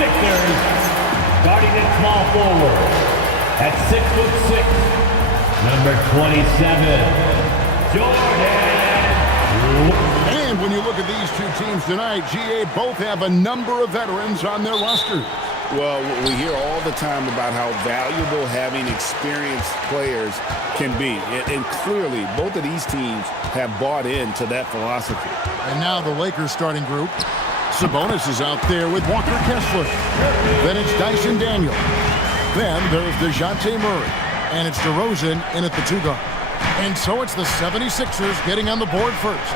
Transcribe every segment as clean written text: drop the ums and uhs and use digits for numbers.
76ers, starting at small forward, at 6'6", number 27, Jordan. And when you look at these two teams tonight, GA, both have a number of veterans on their roster. Well, we hear all the time about how valuable having experienced players can be. And clearly, both of these teams have bought into that philosophy. And now the Lakers starting group. Sabonis is out there with Walker Kessler. Then it's Dyson Daniel. Then there's DeJounte Murray. And it's DeRozan in at the 2 guard. And so it's the 76ers getting on the board first.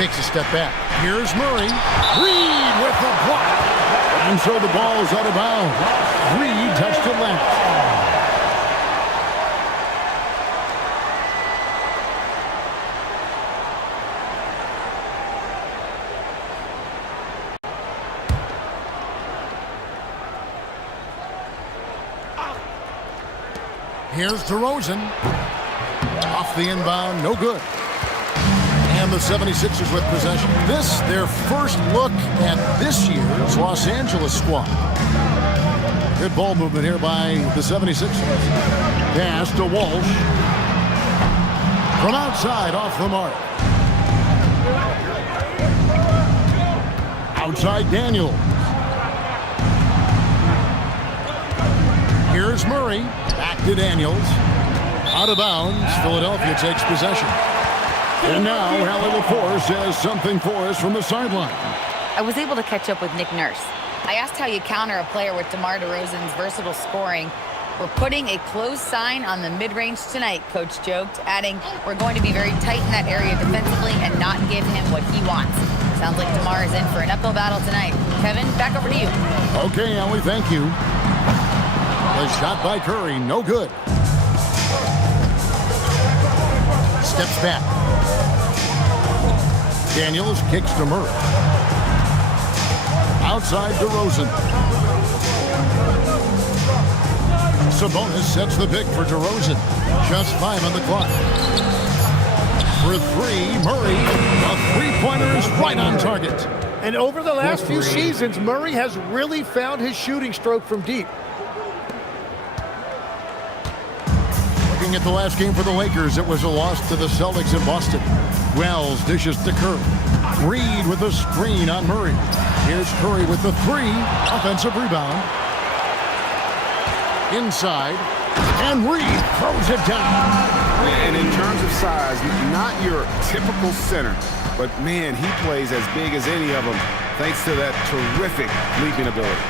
Takes a step back. Here's Murray. Reed with the block. And so the ball's out of bounds. Reed touched it last. Here's DeRozan. Off the inbound, no good. And the 76ers with possession. This, their first look at this year's Los Angeles squad. Good ball movement here by the 76ers. Pass to Walsh. From outside, off the mark. Outside Daniels. Here's Murray. Back to Daniels. Out of bounds. Philadelphia takes possession. And now, Allie LaForce has something for us from the sideline. I was able to catch up with Nick Nurse. I asked how you counter a player with DeMar DeRozan's versatile scoring. We're putting a close sign on the mid-range tonight, Coach joked, adding, we're going to be very tight in that area defensively and not give him what he wants. Sounds like DeMar is in for an uphill battle tonight. Kevin, back over to you. Okay, Allie, thank you. A shot by Curry, no good. Steps back. Daniels kicks to Murray. Outside DeRozan. Sabonis sets the pick for DeRozan. Just 5 on the clock. For 3, Murray. A three-pointer is right on target. And over the last few seasons, Murray has really found his shooting stroke from deep. Looking at the last game for the Lakers, it was a loss to the Celtics in Boston. Wells dishes to Curry. Reed with a screen on Murray. Here's Curry with the 3. Offensive rebound. Inside. And Reed throws it down. And in terms of size, not your typical center, but man, he plays as big as any of them thanks to that terrific leaping ability.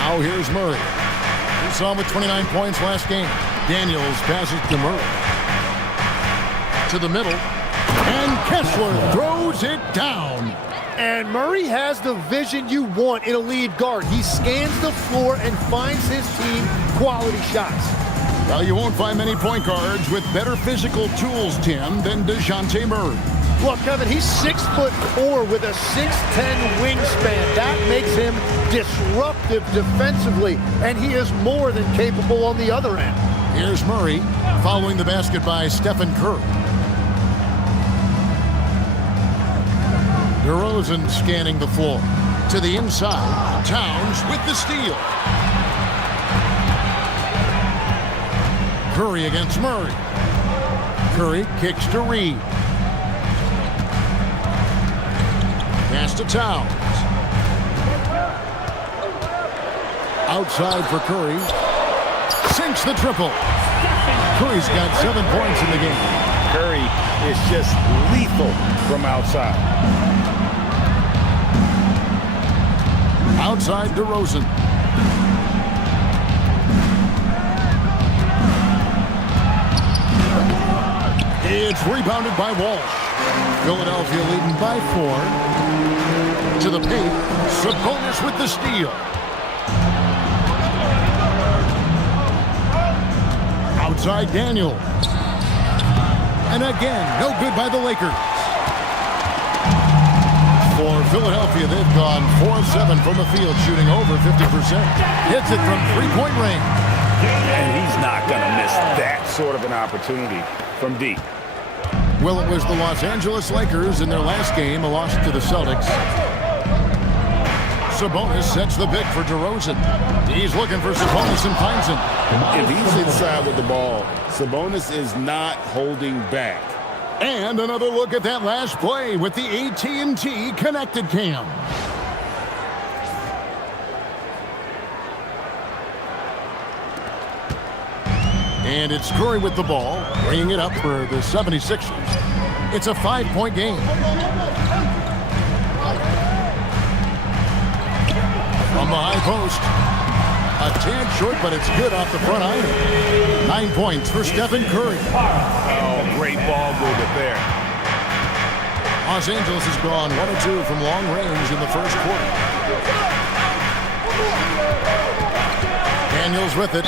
Now here's Murray. We saw him with 29 points last game. Daniels passes to Murray. To the middle. And Kessler throws it down. And Murray has the vision you want in a lead guard. He scans the floor and finds his team quality shots. Well, you won't find many point guards with better physical tools, Tim, than DeJounte Murray. Well, Kevin, he's 6'4" with a 6'10" wingspan. That makes him disruptive defensively, and he is more than capable on the other end. Here's Murray, following the basket by Stephen Curry. DeRozan scanning the floor. To the inside, Towns with the steal. Curry against Murray. Curry kicks to Reed. Pass to Towns. Outside for Curry. Sinks the triple. Curry's got 7 points in the game. Curry is just lethal from outside. Outside DeRozan. It's rebounded by Walsh. Philadelphia leading by 4. To the paint. Sabonis with the steal. Outside Daniels. And again, no good by the Lakers. For Philadelphia, they've gone 4 of 7 from the field, shooting over 50%. Hits it from three-point range. And he's not going to miss that sort of an opportunity from deep. Well, it was the Los Angeles Lakers in their last game, a loss to the Celtics. Sabonis sets the pick for DeRozan. He's looking for Sabonis and finds him. If he's inside with the ball, Sabonis is not holding back. And another look at that last play with the AT&T Connected Cam. And it's Curry with the ball, bringing it up for the 76ers. It's a 5-point game. From the high post. A tad short, but it's good off the front iron. 9 points for Stephen Curry. Oh, great ball movement there. Los Angeles has gone 1 of 2 from long range in the first quarter. Daniels with it.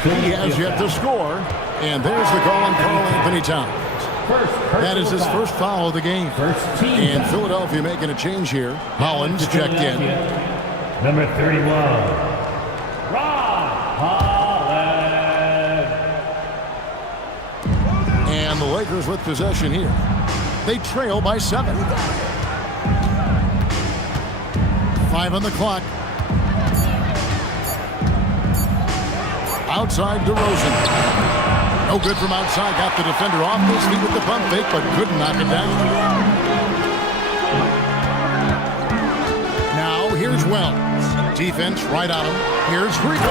He has yet to score. And there's the call on Karl Anthony Towns. That is his first foul of the game. And Philadelphia making a change here. Hollins checked in. Number 31, Ron Holland. And the Lakers with possession here. They trail by 7. 5 on the clock. Outside DeRozan. No good from outside. Got the defender off his feet with the pump fake, but couldn't knock it down. Now here's Wells. Defense right on him. Here's Reed.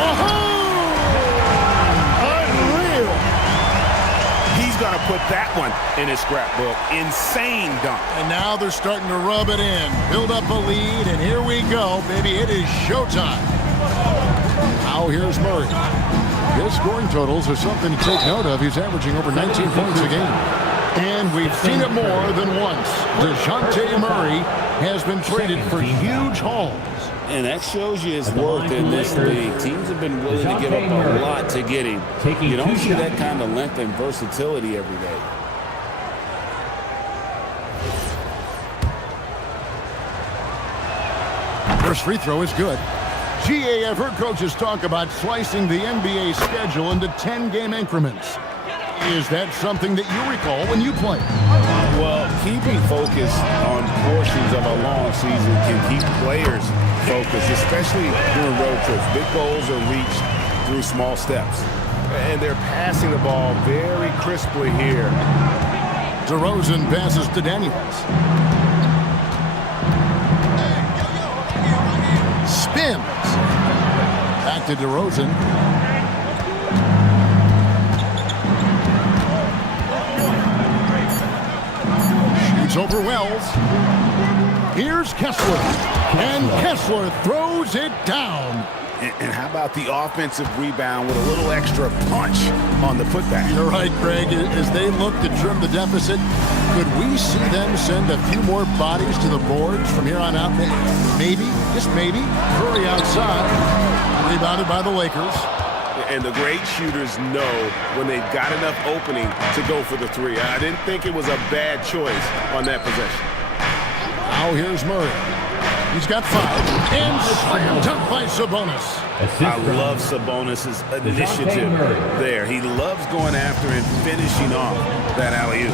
Unreal. He's going to put that one in his scrapbook. Insane dunk. And now they're starting to rub it in. Build up a lead, and here we go, baby. It is showtime. Now here's Murray. His scoring totals are something to take note of. He's averaging over 19 points a game. And we've seen it more than once. DeJounte Murray has been traded for huge hauls. And that shows you his worth in this league. Teams have been willing to give up a lot to get him. You don't see that kind of length and versatility every day. First free throw is good. GA, I've heard coaches talk about slicing the NBA schedule into 10-game increments. Is that something that you recall when you played? Well, keeping focus on portions of a long season can keep players focused, especially during road trips. Big goals are reached through small steps. And they're passing the ball very crisply here. DeRozan passes to Daniels. Spins. Back to DeRozan. Shoots over Wells. Here's Kessler. And Kessler throws it down. And how about the offensive rebound with a little extra punch on the putback? You're right, Greg. As they look to trim the deficit, could we see them send a few more bodies to the boards from here on out? Maybe, just maybe. Curry outside. Rebounded by the Lakers. And the great shooters know when they've got enough opening to go for the three. I didn't think it was a bad choice on that possession. Now here's Murray. He's got 5. And slam dunk by Sabonis. I love Sabonis' initiative there. He loves going after and finishing off that alley-oop.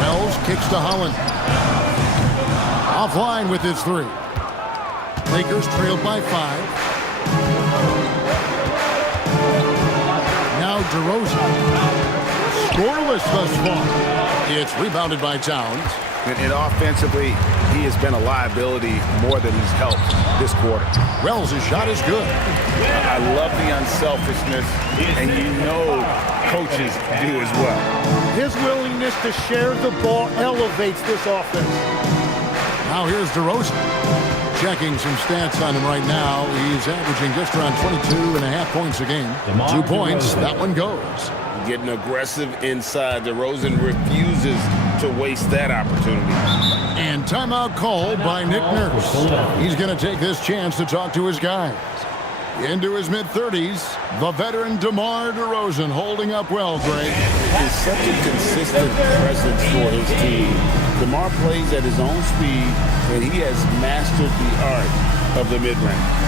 Wells kicks to Holland. Offline with his 3. Lakers trailed by 5. DeRozan. Scoreless thus far. It's rebounded by Towns. And offensively, he has been a liability more than he's helped this quarter. Wells' shot is good. I love the unselfishness, and you know coaches do as well. His willingness to share the ball elevates this offense. Now here's DeRozan. Checking some stats on him right now. He's averaging just around 22.5 points a game. 2 points. That one goes. Getting aggressive inside. DeRozan refuses to waste that opportunity. And timeout called by Nick Nurse. He's going to take this chance to talk to his guys. Into his mid-30s, the veteran DeMar DeRozan holding up well, Greg. He's such a consistent presence for his team. DeMar plays at his own speed, and he has mastered the art of the mid-range.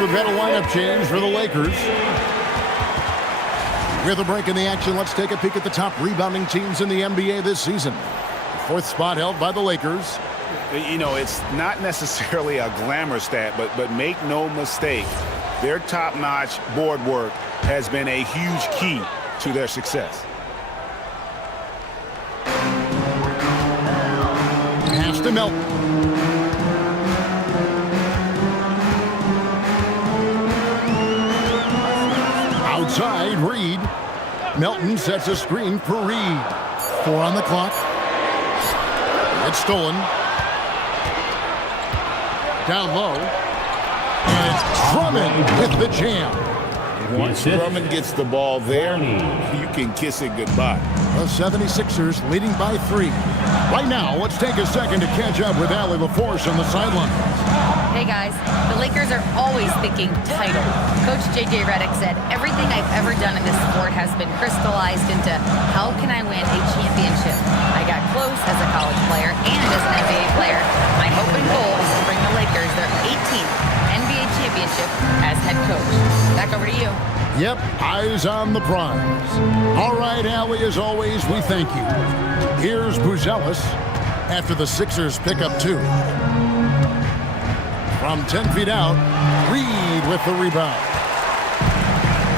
We've had a lineup change for the Lakers. With a break in the action, let's take a peek at the top rebounding teams in the NBA this season. Fourth spot held by the Lakers. You know, it's not necessarily a glamour stat, but make no mistake, their top-notch board work has been a huge key to their success. Pass to Melton. Outside, Reed. Melton sets a screen for Reed. 4 on the clock. It's stolen. Down low. And it's Drummond with the jam. Once Drummond gets the ball there, you can kiss it goodbye. The 76ers leading by 3. Right now, let's take a second to catch up with Allie LaForce on the sideline. Hey guys, the Lakers are always thinking title. Coach J.J. Redick said, everything I've ever done in this sport has been crystallized into how can I win a championship. I got close as a college player and as an NBA player. My hope and goal is to bring the Lakers their 18th NBA championship as head coach. Back over to you. Yep, eyes on the prize. All right, Allie, as always, we thank you. Here's Buzelis after the Sixers pick up 2. From 10 feet out, Reed with the rebound.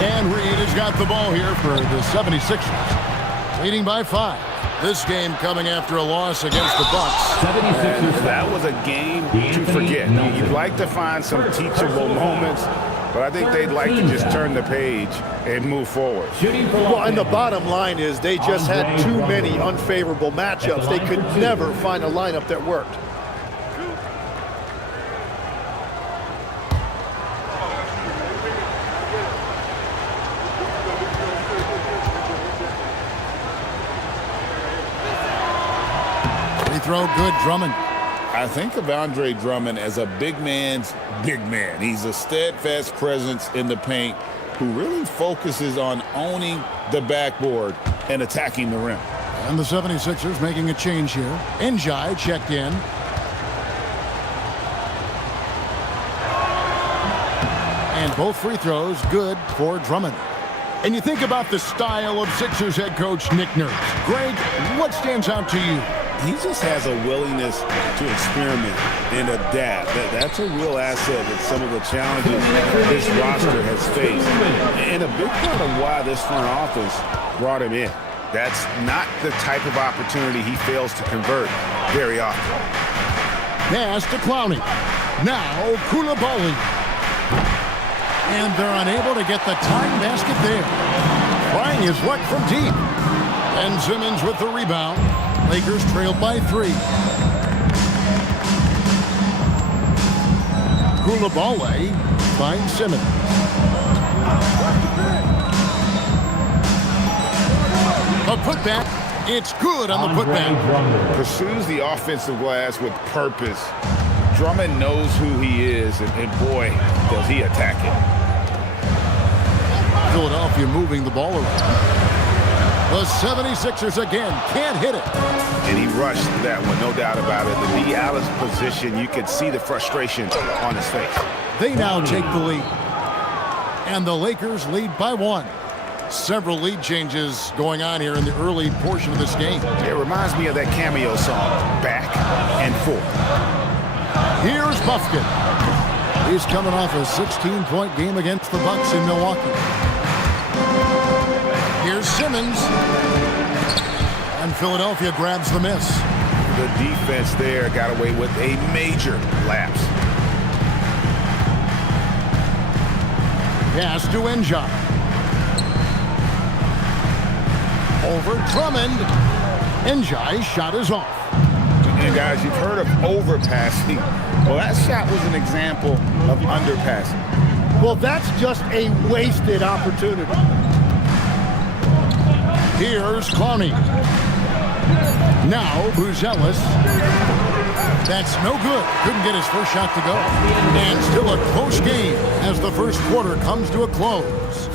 And Reed has got the ball here for the 76ers, leading by 5. This game coming after a loss against the Bucks. That was a game to forget. You'd like to find some teachable moments, but I think they'd like to just turn the page and move forward. Well, and the bottom line is they just had too many unfavorable matchups. They could never find a lineup that worked. Throw good, Drummond. I think of Andre Drummond as a big man's big man. He's a steadfast presence in the paint who really focuses on owning the backboard and attacking the rim. And the 76ers making a change here. Njai checked in. And both free throws good for Drummond. And you think about the style of Sixers head coach Nick Nurse. Greg, what stands out to you? He just has a willingness to experiment and adapt. That's a real asset with some of the challenges this roster has faced. And a big part of why this front office brought him in. That's not the type of opportunity he fails to convert very often. Pass to Clowney. Now Koulibaly. And they're unable to get the tying basket there. trying his luck from deep. And Simmons with the rebound. Lakers trailed by 3. Coulibaly finds Simmons. A putback. It's good on the putback. Pursues the offensive glass with purpose. Drummond knows who he is, and boy, does he attack it. Philadelphia moving the ball around. The 76ers again can't hit it. And he rushed that one, no doubt about it. The D. Alice position, you could see the frustration on his face. They now take the lead. And the Lakers lead by 1. Several lead changes going on here in the early portion of this game. It reminds me of that cameo song, Back and Forth. Here's Bufkin. He's coming off a 16-point game against the Bucks in Milwaukee. Here's Simmons. And Philadelphia grabs the miss. The defense there got away with a major lapse. Pass to Njai. Over Drummond. Njai's shot is off. And guys, you've heard of overpassing. Well, that shot was an example of underpassing. Well, that's just a wasted opportunity. Here's Clowney. Now Buzelis. That's no good. Couldn't get his first shot to go. And still a close game as the first quarter comes to a close.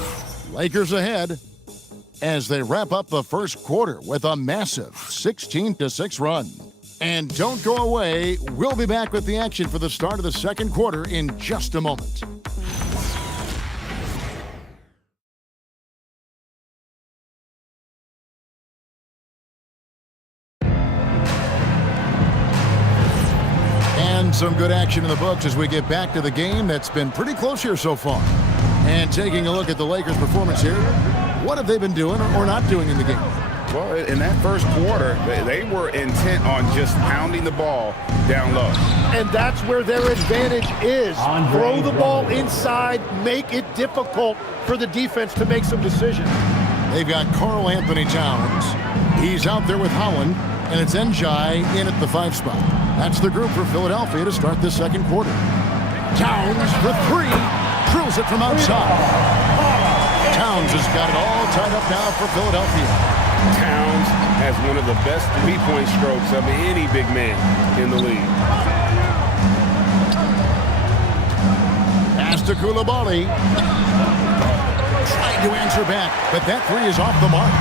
Lakers ahead as they wrap up the first quarter with a massive 16-6 run. And don't go away. We'll be back with the action for the start of the second quarter in just a moment. And some good action in the books as we get back to the game that's been pretty close here so far. And taking a look at the Lakers' performance here, what have they been doing or not doing in the game? Well, in that first quarter, they were intent on just pounding the ball down low. And that's where their advantage is. Throw the ball inside, make it difficult for the defense to make some decisions. They've got Karl Anthony Towns. He's out there with Holland, and it's Njai in at the 5 spot. That's the group for Philadelphia to start this second quarter. Towns for 3. Drills it from outside. Towns has got it all tied up now for Philadelphia. Towns has one of the best three-point strokes of any big man in the league. Pass to Coulibaly. Trying to answer back, but that 3 is off the mark.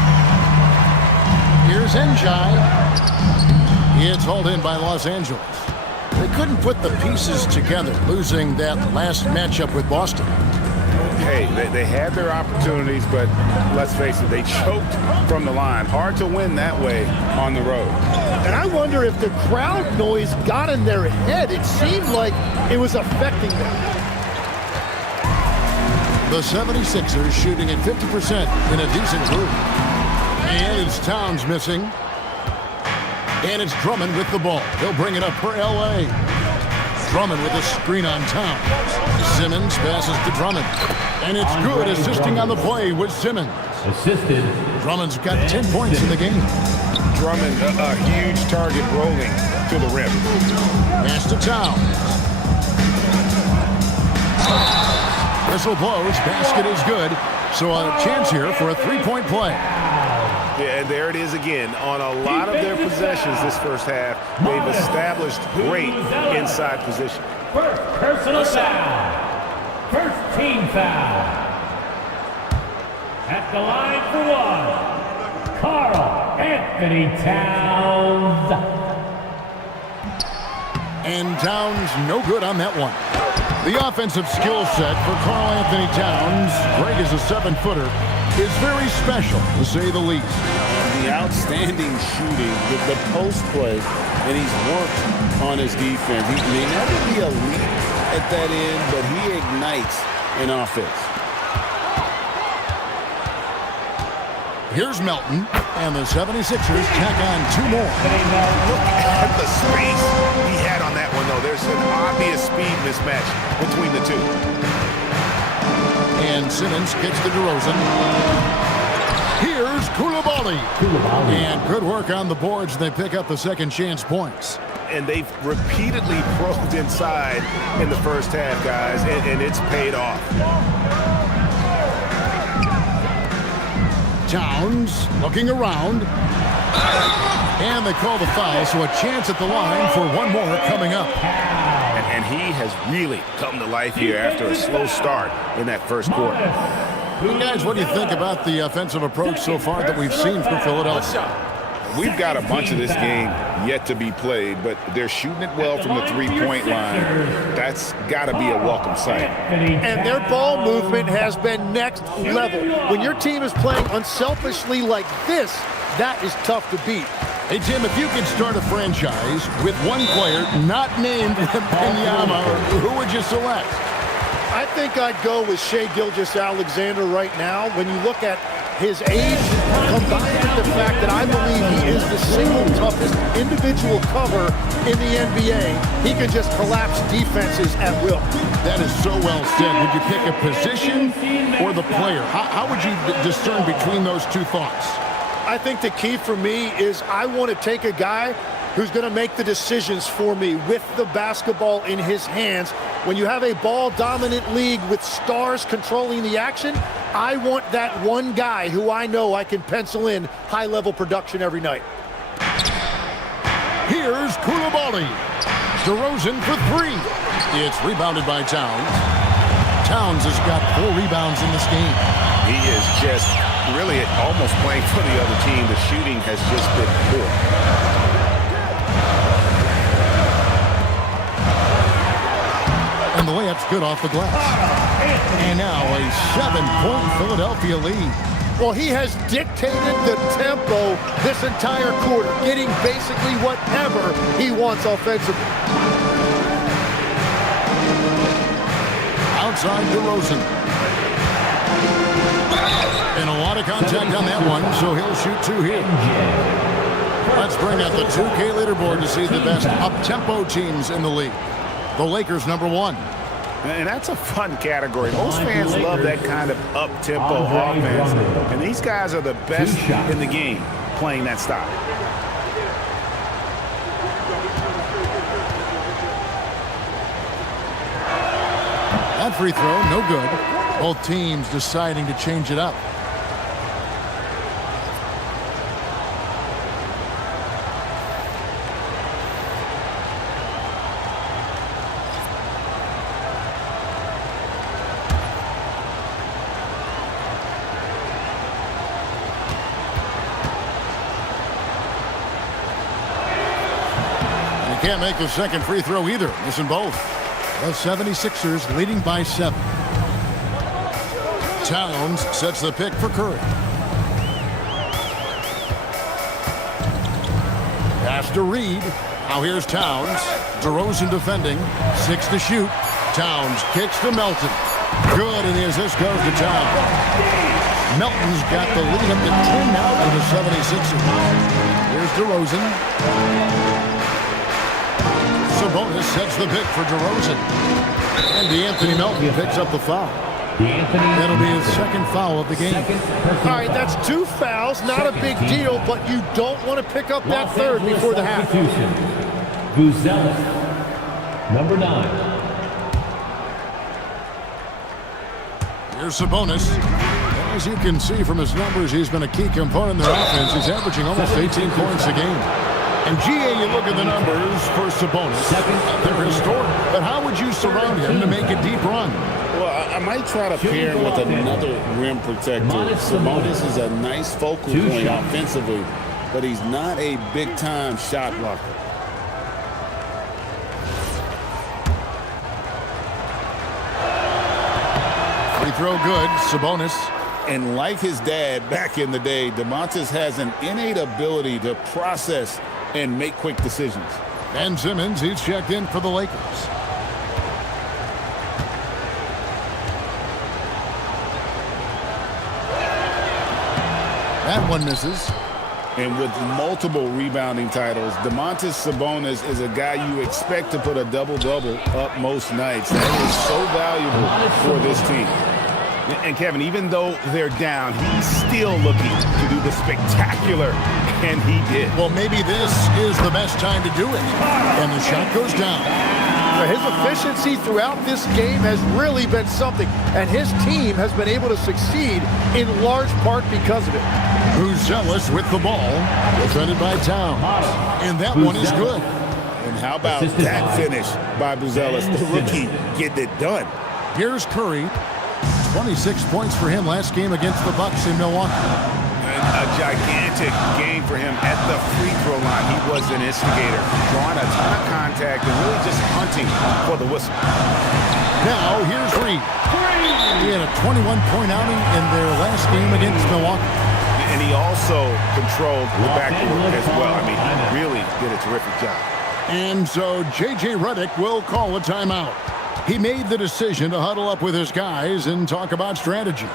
Here's Njai. It's hauled in by Los Angeles. They couldn't put the pieces together, losing that last matchup with Boston. Hey, they had their opportunities, but let's face it, they choked from the line. Hard to win that way on the road. And I wonder if the crowd noise got in their head. It seemed like it was affecting them. The 76ers shooting at 50% in a decent group. And it's Towns missing. And it's Drummond with the ball. He'll bring it up for L.A. Drummond with a screen on Towns. Simmons passes to Drummond. And it's good, assisting on the play with Simmons. Assisted. Drummond's got 10 points in the game. Drummond, a huge target rolling to the rim. Pass to Towns. Whistle blows. Basket is good. So a chance here for a three-point play. Yeah, and there it is again. On a lot of their possessions this first half, they've established great inside position. First personal foul. First team foul. At the line for 1, Karl Anthony Towns. And Towns no good on that one. The offensive skill set for Karl Anthony Towns, Greg is a 7-footer, is very special, to say the least. The outstanding shooting, the post play, and he's worked on his defense. He may never be elite at that end, but he ignites an offense. Here's Melton, and the 76ers tack on 2 more. Look at the space he had on that one, though. There's an obvious speed mismatch between the two. And Simmons gets to DeRozan. Here's Koulibaly. And good work on the boards. They pick up the second chance points. And they've repeatedly probed inside in the first half, guys, and it's paid off. Towns looking around. And they call the foul, so a chance at the line for one more coming up. And he has really come to life here after a slow start in that first quarter. Hey guys, what do you think about the offensive approach so far that we've seen from Philadelphia? We've got a bunch of this game yet to be played, but they're shooting it well from the three-point line. That's got to be a welcome sight. And their ball movement has been next level. When your team is playing unselfishly like this, that is tough to beat. Hey, Jim, if you could start a franchise with one player not named Wembanyama, who would you select? I think I'd go with Shai Gilgeous-Alexander right now. When you look at his age, combined with the fact that I believe he is the single toughest individual cover in the NBA, he can just collapse defenses at will. That is so well said. Would you pick a position or the player? How would you discern between those two thoughts? I think the key for me is I want to take a guy who's going to make the decisions for me with the basketball in his hands. When you have a ball-dominant league with stars controlling the action, I want that one guy who I know I can pencil in high-level production every night. Here's Koulibaly. DeRozan for three. It's rebounded by Towns. Towns has got 4 rebounds in this game. He is just really almost playing for the other team. The shooting has just been poor. And the layup's good off the glass. And now a 7-point Philadelphia lead. Well, he has dictated the tempo this entire quarter, getting basically whatever he wants offensively. Outside DeRozan. And a lot of contact on that one, so he'll shoot 2 here. Let's bring out the 2K leaderboard to see the best up-tempo teams in the league. The Lakers, number 1. And that's a fun category. Most fans love that kind of up-tempo offense. And these guys are the best in the game playing that style. That free throw, no good. Both teams deciding to change it up. Can't make the second free throw either. Missing both. The 76ers leading by 7. Towns sets the pick for Curry. Pass to Reed. Now here's Towns. DeRozan defending. 6 to shoot. Towns kicks to Melton. Good, and the assist goes to Towns. Melton's got the lead up to 10 now for the 76ers. Here's DeRozan. Sabonis sets the pick for DeRozan. And DeAnthony Melton picks up the foul. That'll be his second foul of the game. All right, that's 2 fouls. Not a big deal, but you don't want to pick up that third before the half. Guzella, number 9. Here's Sabonis. As you can see from his numbers, he's been a key component in their offense. He's averaging almost 18 points a game. And GA, you look at the numbers for Sabonis. They're historic. But how would you surround him to make a deep run? Well, I might try to pair him with another rim protector. Sabonis is a nice focal point offensively, but he's not a big-time shot blocker. Free throw good. Sabonis. And like his dad back in the day, Domantas has an innate ability to process and make quick decisions. Ben Simmons, he's checked in for the Lakers. That one misses. And with multiple rebounding titles, Domantas Sabonis is a guy you expect to put a double-double up most nights. That is so valuable for this team. And Kevin, even though they're down, he's still looking to do the spectacular, and he did. Well, maybe this is the best time to do it. And the shot goes down. His efficiency throughout this game has really been something, and his team has been able to succeed in large part because of it. Buzelis with the ball, defended by Towns. And that one is good. And how about that finish by Buzelis, the rookie, getting it done. Here's Curry. 26 points for him last game against the Bucks in Milwaukee. And a gigantic game for him at the free throw line. He was an instigator, drawing a ton of contact and really just hunting for the whistle. Now, here's Reed. He had a 21-point outing in their last game against Milwaukee. And he also controlled the backcourt as well. I mean, he really did a terrific job. And so J.J. Redick will call a timeout. He made the decision to huddle up with his guys and talk about strategy.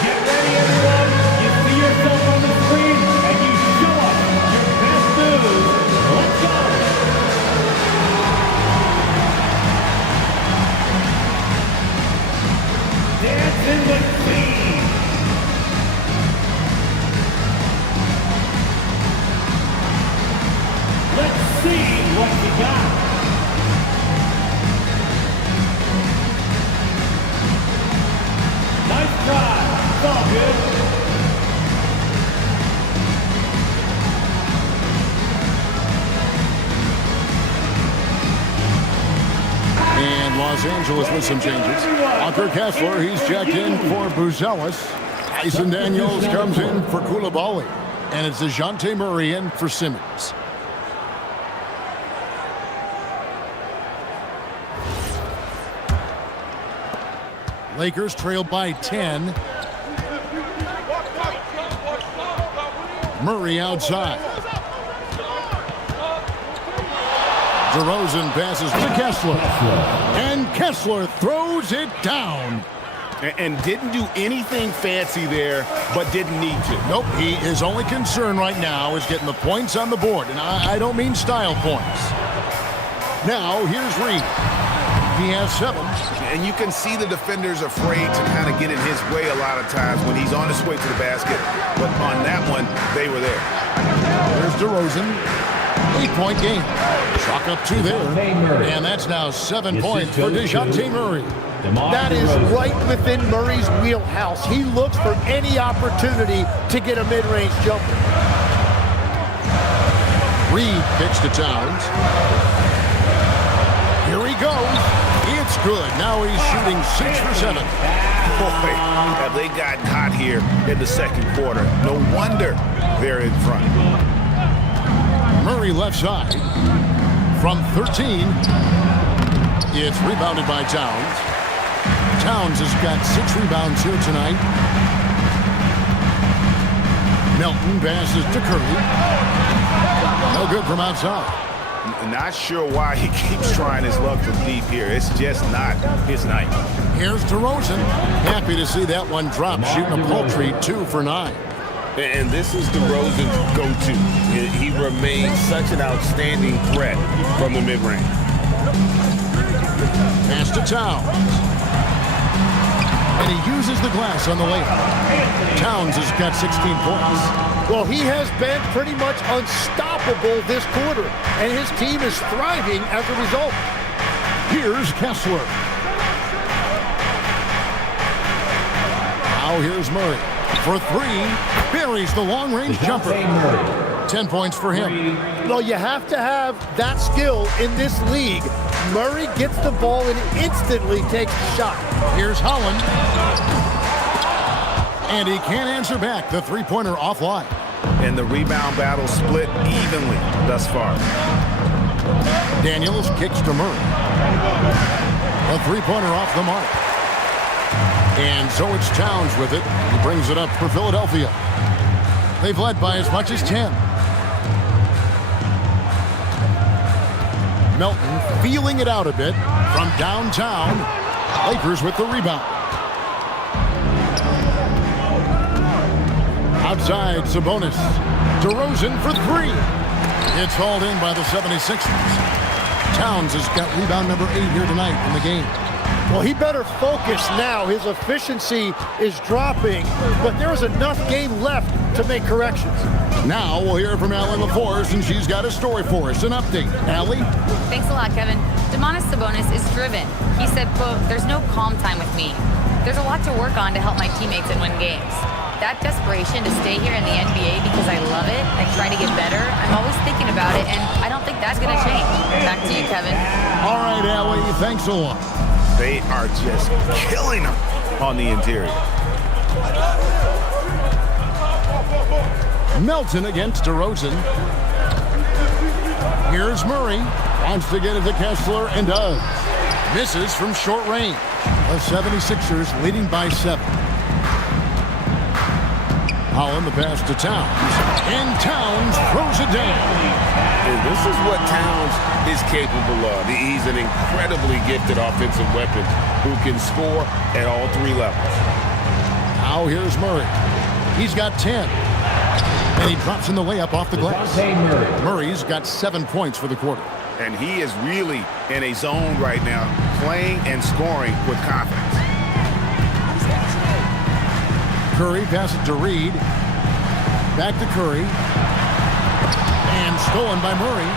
Get ready, everyone. You see yourself on the screen, and you show us your best moves. Let's go. Dance in the scene. Let's see what you got. Nice try. It's all good. And Los Angeles with some changes. Walker Kessler, he's checked in for Buzelis. Tyson Daniels comes in for Coulibaly. And it's DeJounte Murray in for Simmons. Lakers trail by 10. Murray outside. DeRozan passes to Kessler. And Kessler throws it down. And didn't do anything fancy there, but didn't need to. Nope, his only concern right now is getting the points on the board. And I don't mean style points. Now, here's Reed. He has 7. And you can see the defenders afraid to kind of get in his way a lot of times when he's on his way to the basket. But on that one, they were there. There's DeRozan. 8-point game. Chalk up 2 there. And that's now 7 points for DeJounte Murray. That is right within Murray's wheelhouse. He looks for any opportunity to get a mid-range jumper. Reed kicks to Towns. Here he goes. It's good. Now he's shooting 6 for 7. Boy, have they gotten hot here in the second quarter. No wonder they're in front. Murray left side. From 13. It's rebounded by Towns. Towns has got 6 rebounds here tonight. Melton passes to Curry. No good from outside. Not sure why he keeps trying his luck from deep here. It's just not his night. Here's DeRozan. Happy to see that one drop, shooting a paltry 2 for 9. And this is DeRozan's go-to. He remains such an outstanding threat from the mid-range. Pass to Towns. And he uses the glass on the layup. Towns has got 16 points. Well, he has been pretty much unstoppable this quarter, and his team is thriving as a result. Here's Kessler. Now here's Murray. For 3, buries the long-range jumper. 10 points for him. Well, you have to have that skill in this league. Murray gets the ball and instantly takes the shot. Here's Holland. And he can't answer back. The three-pointer offline. And the rebound battle split evenly thus far. Daniels kicks to Murray. A three-pointer off the mark. And so it's Towns with it. He brings it up for Philadelphia. They've led by as much as 10. Melton feeling it out a bit from downtown. Lakers with the rebound. Outside, Sabonis. DeRozan for 3. It's hauled in by the 76ers. Towns has got rebound number 8 here tonight in the game. Well, he better focus now. His efficiency is dropping, but there is enough game left to make corrections. Now we'll hear from Allie LaForce, and she's got a story for us. An update. Allie? Thanks a lot, Kevin. Domantas Sabonis is driven. He said, quote, "There's no calm time with me. There's a lot to work on to help my teammates and win games. That desperation to stay here in the NBA because I love it and try to get better, I'm always thinking about it, and I don't think that's going to change." Back to you, Kevin. All right, Allie, thanks a lot. They are just killing them on the interior. Melton against DeRozan. Here's Murray. Wants to get it to Kessler and does. Misses from short range. The 76ers leading by 7. Holland the pass to Towns. And Towns throws it down. And this is what Towns is capable of. He's an incredibly gifted offensive weapon who can score at all 3 levels. Now here's Murray. He's got 10. And he drops in the layup off the glass. Murray's got 7 points for the quarter. And he is really in a zone right now, playing and scoring with confidence. Curry passes to Reed. Back to Curry. And stolen by Murray.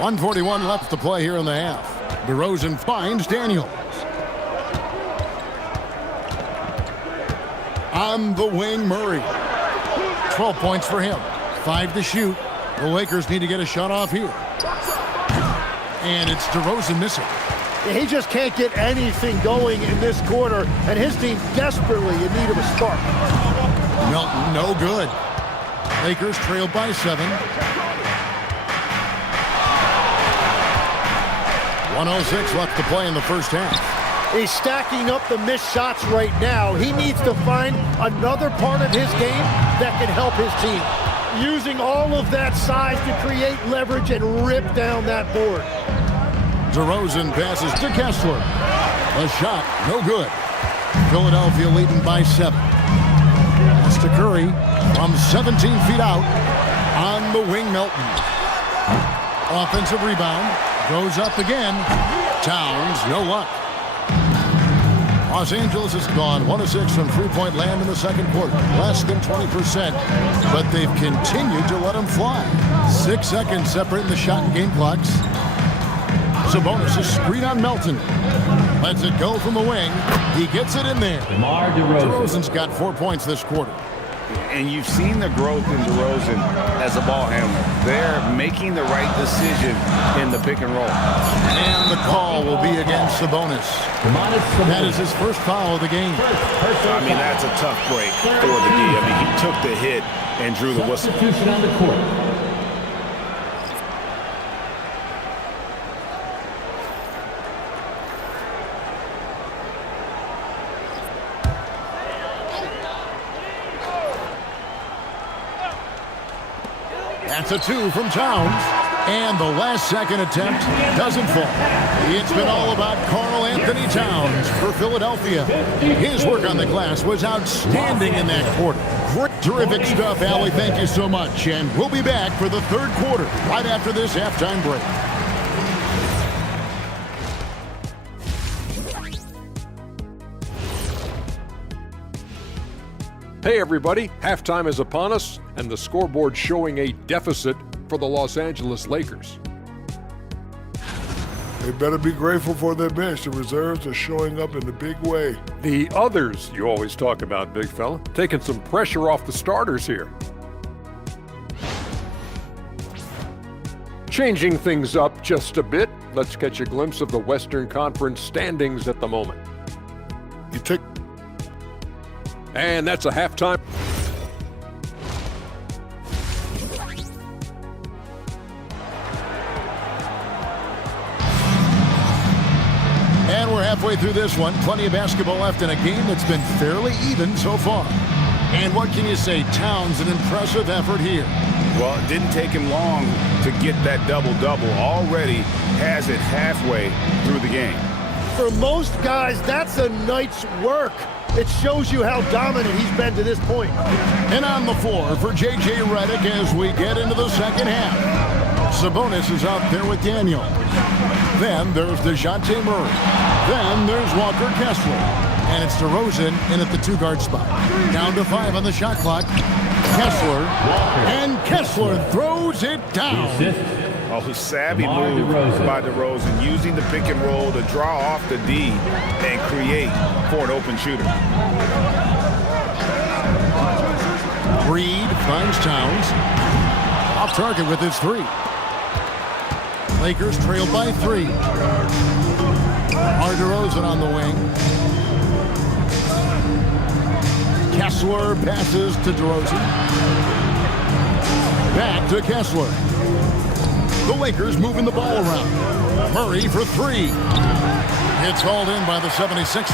1:41 left to play here in the half. DeRozan finds Daniels. On the wing, Murray. 12 points for him. 5 to shoot. The Lakers need to get a shot off here. And it's DeRozan missing. He just can't get anything going in this quarter, and his team desperately in need of a spark. Melton, no good. Lakers trail by 7. 1:06 left to play in the first half. He's stacking up the missed shots right now. He needs to find another part of his game that can help his team. Using all of that size to create leverage and rip down that board. DeRozan passes to Kessler. A shot, no good. Philadelphia leading by 7. Pass to Curry from 17 feet out. On the wing, Melton. Offensive rebound. Goes up again. Towns, no luck. Los Angeles has gone 1-6 from three-point land in the second quarter. Less than 20%, but they've continued to let them fly. 6 seconds separating the shot and game clocks. Sabonis is screen on Melton. Lets it go from the wing. He gets it in there. DeMar DeRozan. DeRozan's got 4 points this quarter. And you've seen the growth in DeRozan as a ball handler. They're making the right decision in the pick and roll. And the call will be against Sabonis. That is his first foul of the game. I mean, that's a tough break for the D. I mean, he took the hit and drew the whistle. Substitution on the court. That's a 2 from Towns. And the last second attempt doesn't fall. It's been all about Karl Anthony Towns for Philadelphia. His work on the glass was outstanding in that quarter. Great, terrific stuff, Allie. Thank you so much. And we'll be back for the third quarter right after this halftime break. Hey everybody, halftime is upon us, and the scoreboard showing a deficit for the Los Angeles Lakers. They better be grateful for their bench. The reserves are showing up in a big way. The others you always talk about, big fella, taking some pressure off the starters here. Changing things up just a bit, let's catch a glimpse of the Western Conference standings at the moment. You take And that's a halftime. And we're halfway through this one. Plenty of basketball left in a game that's been fairly even so far. And what can you say? Towns, an impressive effort here. Well, it didn't take him long to get that double-double. Already has it halfway through the game. For most guys, that's a night's work. It shows you how dominant he's been to this point. And on the floor for J.J. Redick as we get into the second half. Sabonis is out there with Daniels. Then there's DeJounte Murray. Then there's Walker Kessler. And it's DeRozan in at the two-guard spot. Down to 5 on the shot clock. Kessler. And Kessler throws it down. Oh, savvy move by DeRozan, using the pick and roll to draw off the D and create for an open shooter. Reed finds Towns. Off target with his 3. Lakers trail by 3. DeRozan on the wing. Kessler passes to DeRozan. Back to Kessler. The Lakers moving the ball around. Murray for 3. It's hauled in by the 76ers.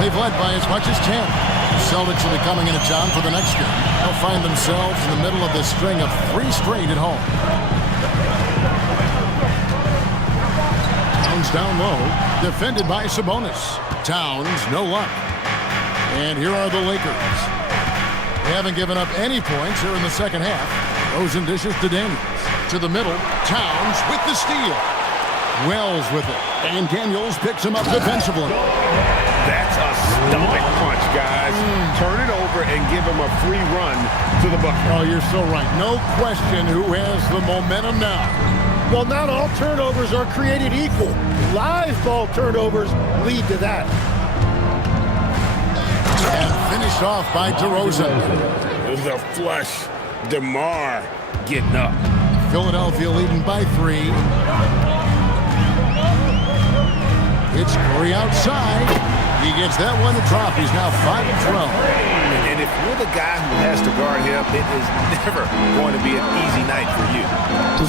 They've led by as much as 10. Celtics will be coming into town for the next game. They'll find themselves in the middle of this string of 3 straight at home. Towns down low, defended by Sabonis. Towns, no luck. And here are the Lakers. They haven't given up any points here in the second half. Rosen dishes to Daniels. To the middle, Towns with the steal. Wells with it. And Daniels picks him up defensively. That's a stomach punch, guys. Turn it over and give him a free run to the bucket. Oh, you're so right. No question who has the momentum now. Well, not all turnovers are created equal. Live ball turnovers lead to that. And finished off by DeRozan. The flush. DeMar getting up. Philadelphia leading by 3. It's Curry outside. He gets that one to drop. He's now 5 of 12. And if you're the guy who has to guard him, it is never going to be an easy night for you.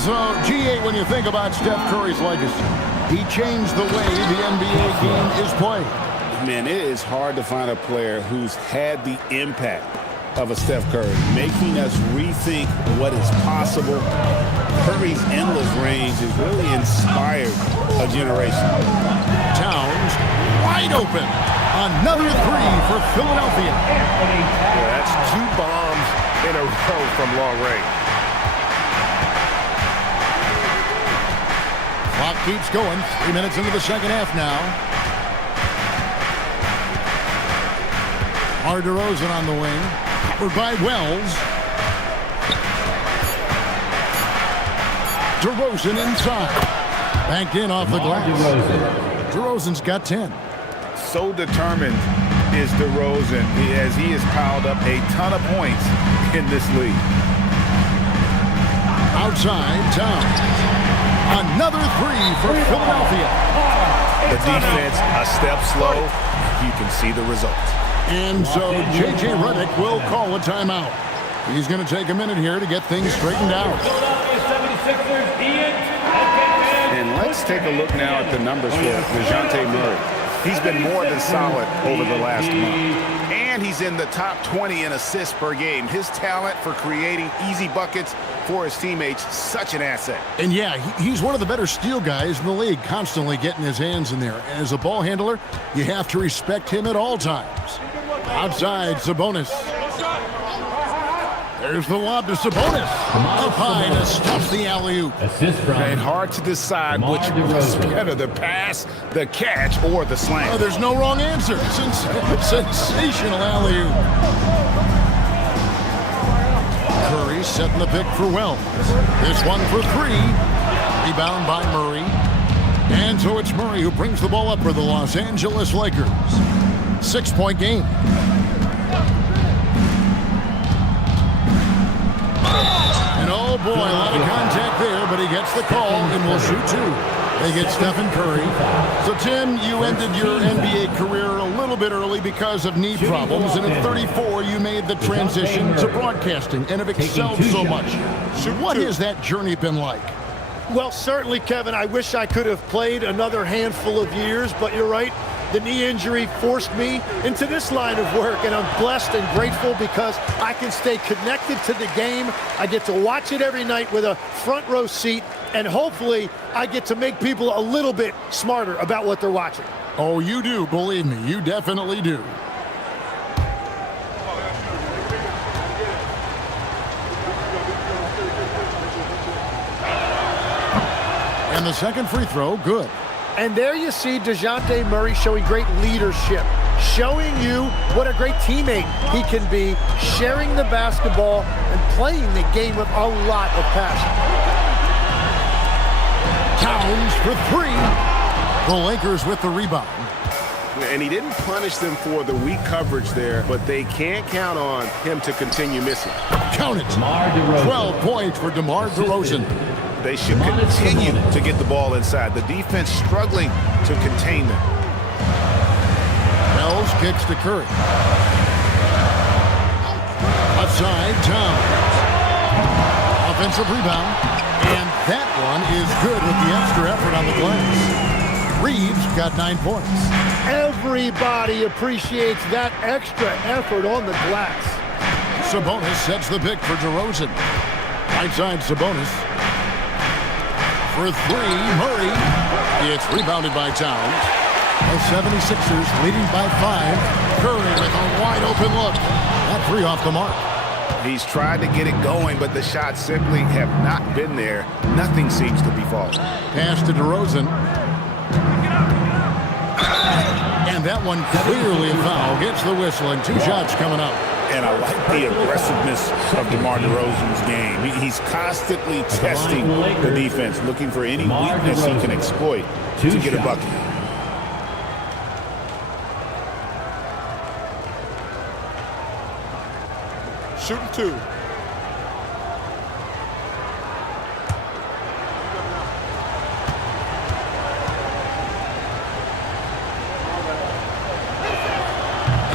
So, G8, when you think about Steph Curry's legacy, he changed the way the NBA game is played. Man, it is hard to find a player who's had the impact of a Steph Curry, making us rethink what is possible. Curry's endless range has really inspired a generation. Towns wide open. Another 3 for Philadelphia. Yeah, that's 2 bombs in a row from long range. Clock keeps going. 3 minutes into the second half now. DeRozan on the wing. Covered by Wells. DeRozan inside. Banked in off the glass. DeRozan's got 10. So determined is DeRozan as he has piled up a ton of points in this league. Outside, Towns. Another 3 for Philadelphia. The defense a step slow. You can see the result. And so J.J. Redick will call a timeout. He's going to take a minute here to get things straightened out. And let's take a look now at the numbers for DeJounte Murray. He's been more than solid over the last month. And he's in the top 20 in assists per game. His talent for creating easy buckets for his teammates, such an asset. And yeah, he's one of the better steal guys in the league, constantly getting his hands in there. As a ball handler, you have to respect him at all times. Outside, Sabonis. There's the lob to Sabonis. Up high to stuff the alley-oop. And hard to decide which was better, the pass, the catch, or the slam. Oh, there's no wrong answer. Sensational alley-oop. Curry setting the pick for Wells. This one for 3. Rebound by Murray. And so it's Murray who brings the ball up for the Los Angeles Lakers. 6-point game. And oh boy, a lot of contact there, but he gets the call and will shoot 2. They get Stephen Curry. So, Tim, you ended your NBA career a little bit early because of knee problems, and at 34, you made the transition to broadcasting and have excelled so much. So what has that journey been like? Well, certainly, Kevin, I wish I could have played another handful of years, but you're right. The knee injury forced me into this line of work, and I'm blessed and grateful because I can stay connected to the game. I get to watch it every night with a front row seat, and hopefully I get to make people a little bit smarter about what they're watching. Oh, you do, believe me, you definitely do. And the second free throw, good. And there you see DeJounte Murray showing great leadership, showing you what a great teammate he can be, sharing the basketball and playing the game with a lot of passion. Towns for three. The Lakers with the rebound. And he didn't punish them for the weak coverage there, but they can't count on him to continue missing. Count it. 12 points for DeMar DeRozan. They should continue to get the ball inside. The defense struggling to contain them. Wells kicks to Curry. Left side, Towns. Offensive rebound. And that one is good with the extra effort on the glass. Reeves got 9 points. Everybody appreciates that extra effort on the glass. Sabonis sets the pick for DeRozan. Right side, Sabonis. For three, Murray. It's rebounded by Towns. The 76ers leading by 5. Curry with a wide open look. That three off the mark. He's tried to get it going, but the shots simply have not been there. Nothing seems to be falling. Pass to DeRozan. And that one clearly a foul. Gets the whistle and 2 shots coming up. And I like the aggressiveness of DeMar DeRozan's game. He's constantly testing the defense, looking for any weakness he can exploit to get a bucket. Shooting 2.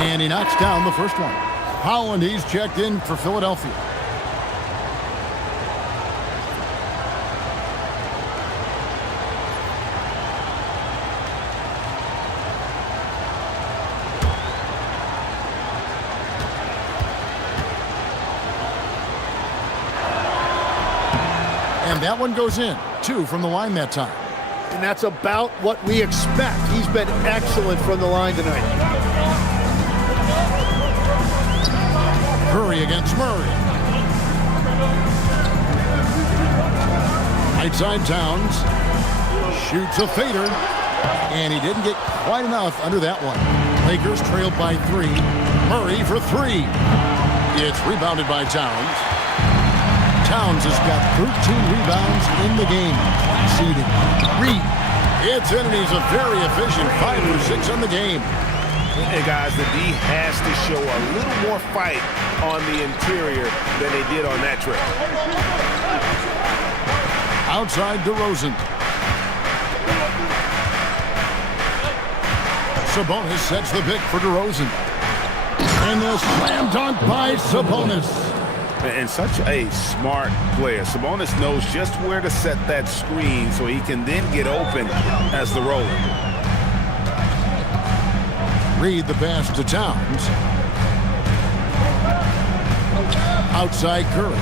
And he knocks down the first one. Holland, he's checked in for Philadelphia. And that one goes in. 2 from the line that time. And that's about what we expect. He's been excellent from the line tonight. Curry against Murray. Right side, Towns. Shoots a fader. And he didn't get quite enough under that one. Lakers trailed by 3. Murray for 3. It's rebounded by Towns. Towns has got 13 rebounds in the game. Seeding. Reed. It's in, and he's a very efficient 5 for 6 on the game. Hey guys, the D has to show a little more fight on the interior than they did on that trip. Outside DeRozan. Sabonis sets the pick for DeRozan. And the slam dunk by Sabonis. And such a smart player. Sabonis knows just where to set that screen so he can then get open as the roller. Reed the pass to Towns. Outside Curry.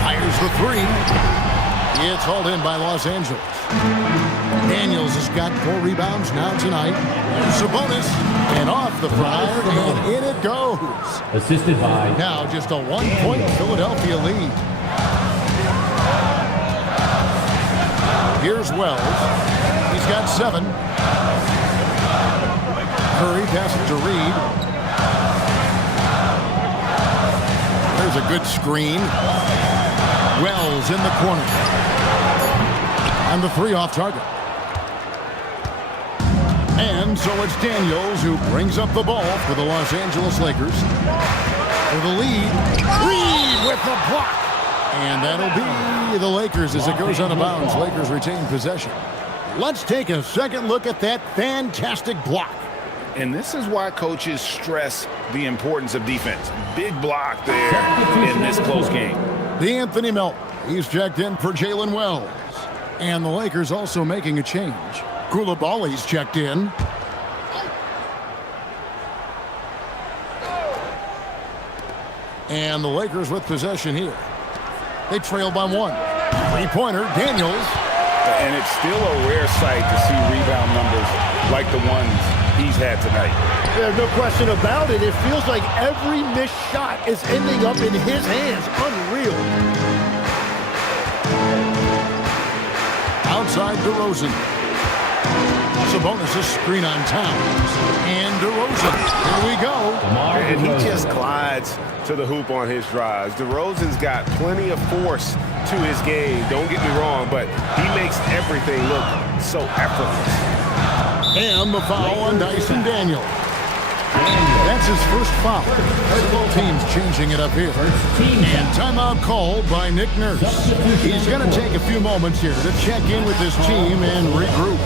Fires the 3. It's hauled in by Los Angeles. Daniels has got 4 rebounds now tonight. Sabonis, and off the front iron, and in it goes. Assisted by. Now just a 1-point Philadelphia lead. Here's Wells. He's got 7. Curry passes to Reed. There's a good screen. Wells in the corner. And the 3 off target. And so it's Daniels who brings up the ball for the Los Angeles Lakers. For the lead. Reed with the block. And that'll be the Lakers as it goes out of bounds. Lakers retain possession. Let's take a second look at that fantastic block. And this is why coaches stress the importance of defense. Big block there in this close game. D'Anthony Melton. He's checked in for Jalen Wells. And the Lakers also making a change. Koulibaly's checked in. And the Lakers with possession here. They trail by 1. 3-pointer, Daniels. And it's still a rare sight to see rebound numbers like the ones he's had tonight. There's no question about it. It feels like every missed shot is ending up in his hands. Unreal. outside DeRozan. Sabonis, a screen on Towns. And DeRozan. Here we go. And he just glides to the hoop on his drives. DeRozan's got plenty of force to his game. Don't get me wrong, but he makes everything look so effortless. And the foul on Dyson Daniel. That's his first foul. Several teams changing it up here. And timeout called by Nick Nurse. He's going to take a few moments here to check in with his team and regroup.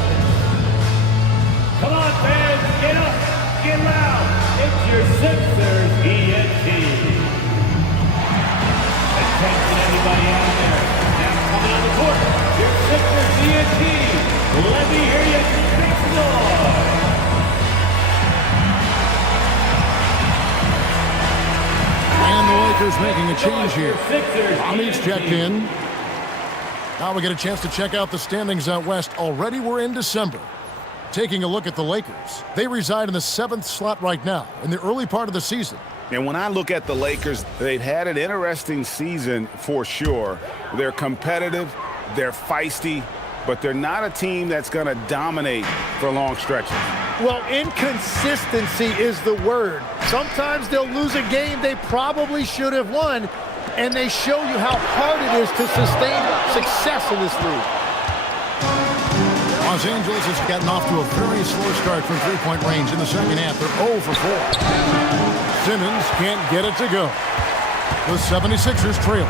Come on, fans, get up, get loud. It's your Sixers ENT. Attention, everybody out there. Now coming on the court, your Sixers ENT. Let me hear you make noise. And the Lakers making a change here. Tommy's checked in. Now we get a chance to check out the standings out west. Already we're in December. Taking a look at the Lakers. They reside in the 7th slot right now in the early part of the season. And when I look at the Lakers, they've had an interesting season for sure. They're competitive, they're feisty, but they're not a team that's going to dominate for long stretches. Well, inconsistency is the word. Sometimes they'll lose a game they probably should have won, and they show you how hard it is to sustain success in this league. Los Angeles has gotten off to a very slow start from three-point range in the second half. They're 0 for 4. Simmons can't get it to go. The 76ers trail.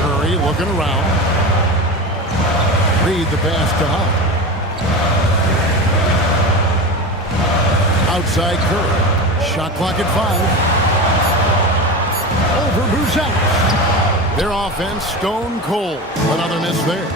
Curry looking around. Reed the pass to Howard. Outside Curry. Shot clock at 5. Over Bouzel. Their offense stone cold. Another miss there.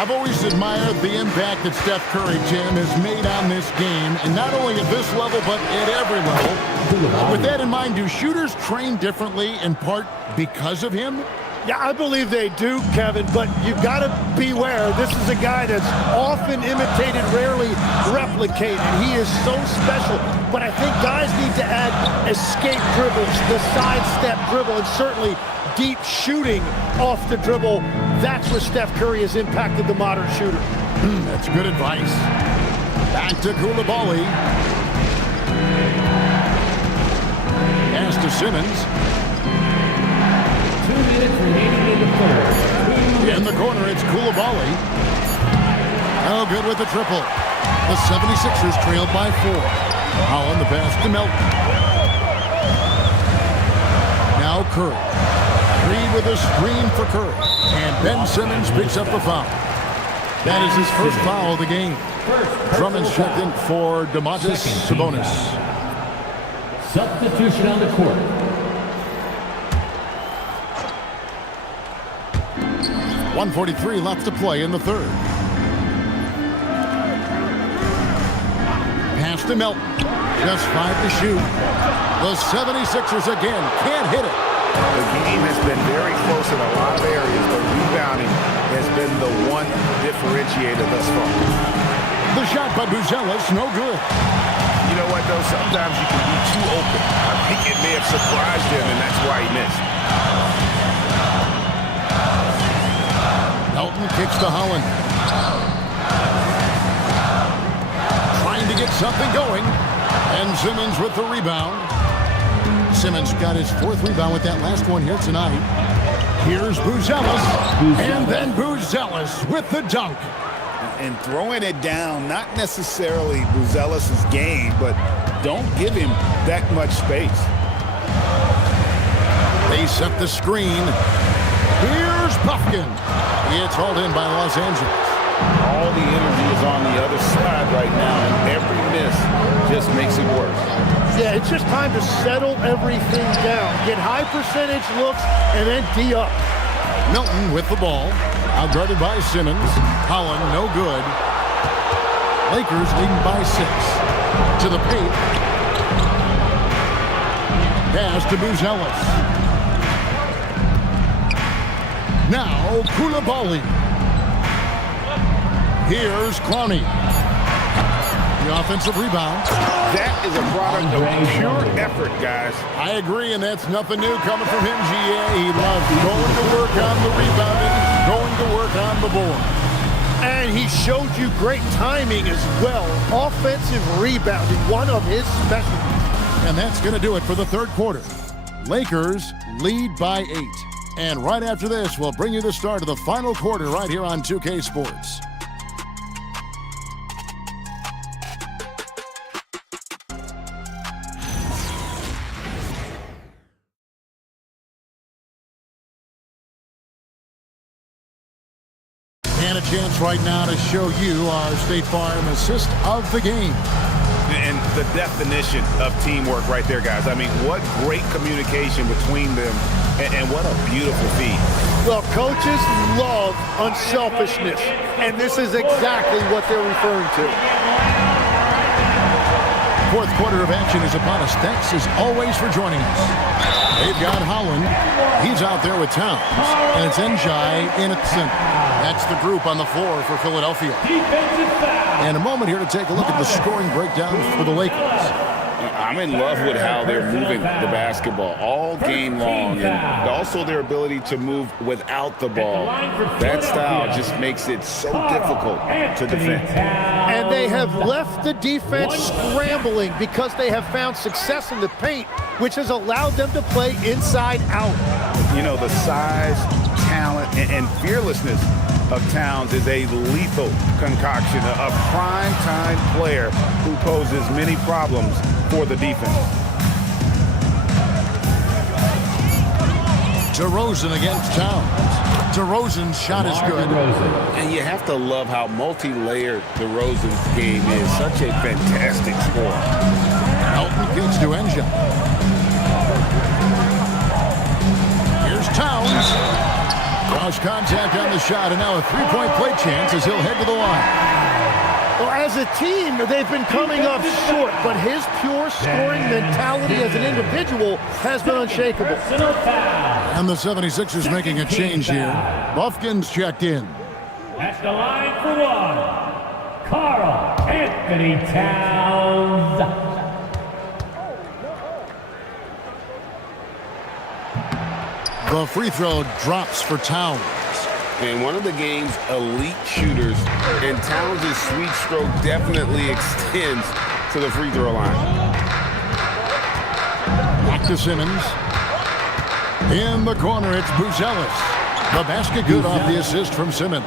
I've always admired the impact that Steph Curry, Tim, has made on this game, and not only at this level, but at every level. With that in mind, do shooters train differently in part because of him? Yeah, I believe they do, Kevin, but you've got to beware. This is a guy that's often imitated, rarely replicated. He is so special, but I think guys need to add escape dribbles, the sidestep dribble, and certainly deep shooting off the dribble. That's where Steph Curry has impacted the modern shooter. That's good advice. Back to Koulibaly. Pass to Simmons. 2 minutes remaining in the third. In the corner, it's Koulibaly. Oh, good with the triple. The 76ers trailed by 4. Holland the pass to Melton. Now Curry. Reed with a screen for Curry. And Ben Simmons picks up the foul. That is his first foul of the game. Drummond's checked in for Domantas Sabonis. Substitution on the court. .143 left to play in the third. Pass to Melton. Just 5 to shoot. The 76ers again can't hit it. The game has been very close in a lot of areas, but rebounding has been the one differentiator thus far. The shot by Buzelis, no good. You know what, though? Sometimes you can be too open. I think it may have surprised him, and that's why he missed. Melton kicks to Holland. Trying to get something going. And Simmons with the rebound. Simmons got his 4th rebound with that last one here tonight. Here's Buzelis. And then Buzelis with the dunk. And throwing it down, not necessarily Buzelis' game, but don't give him that much space. They set the screen. Here's Puffkin. It's hauled in by Los Angeles. All the energy is on the other side right now, and every miss just makes it worse. Yeah, it's just time to settle everything down. Get high percentage looks and then D up. Melton with the ball. Outguarded by Simmons. Holland, no good. Lakers leading by 6. To the paint. Pass to Buzelis. Now Koulibaly. Here's Clowney. the offensive rebound. That is a product of pure effort, guys. I agree, and that's nothing new coming from him, GA. He loves going to work on the rebounding, going to work on the board. And he showed you great timing as well. Offensive rebounding, one of his specialties. And that's going to do it for the third quarter. Lakers lead by 8. And right after this, we'll bring you the start of the final quarter right here on 2K Sports. And a chance right now to show you our State Farm assist of the game. And the definition of teamwork right there, guys. I mean, what great communication between them, and what a beautiful feed. Well, coaches love unselfishness, and this is exactly what they're referring to. Fourth quarter of action is upon us. Thanks as always for joining us. They've got Holland. He's out there with Towns. And it's Njai in at center. That's the group on the floor for Philadelphia. And a moment here to take a look at the scoring breakdown for the Lakers. I'm in love with how they're moving the basketball all game long, and also their ability to move without the ball. That style just makes it so difficult to defend. And they have left the defense scrambling because they have found success in the paint, which has allowed them to play inside out. You know, the size, talent, and fearlessness of Towns is a lethal concoction, a prime-time player who poses many problems for the defense. DeRozan against Towns. DeRozan's shot is good. And you have to love how multi-layered DeRozan's game is. Such a fantastic scorer. Elton kicks to Njai. Here's Towns. Cross contact on the shot, and now a three-point play chance as he'll head to the line. Well, as a team, they've been coming up short, but his pure scoring mentality as an individual has been unshakable. And the 76ers making a change here. Buffkin's checked in. At the line for one, Karl Anthony Towns. The free throw drops for Towns. And one of the game's elite shooters, and Towns' sweet stroke definitely extends to the free throw line. Back to Simmons. In the corner, it's Buzelis. The basket good off the assist from Simmons.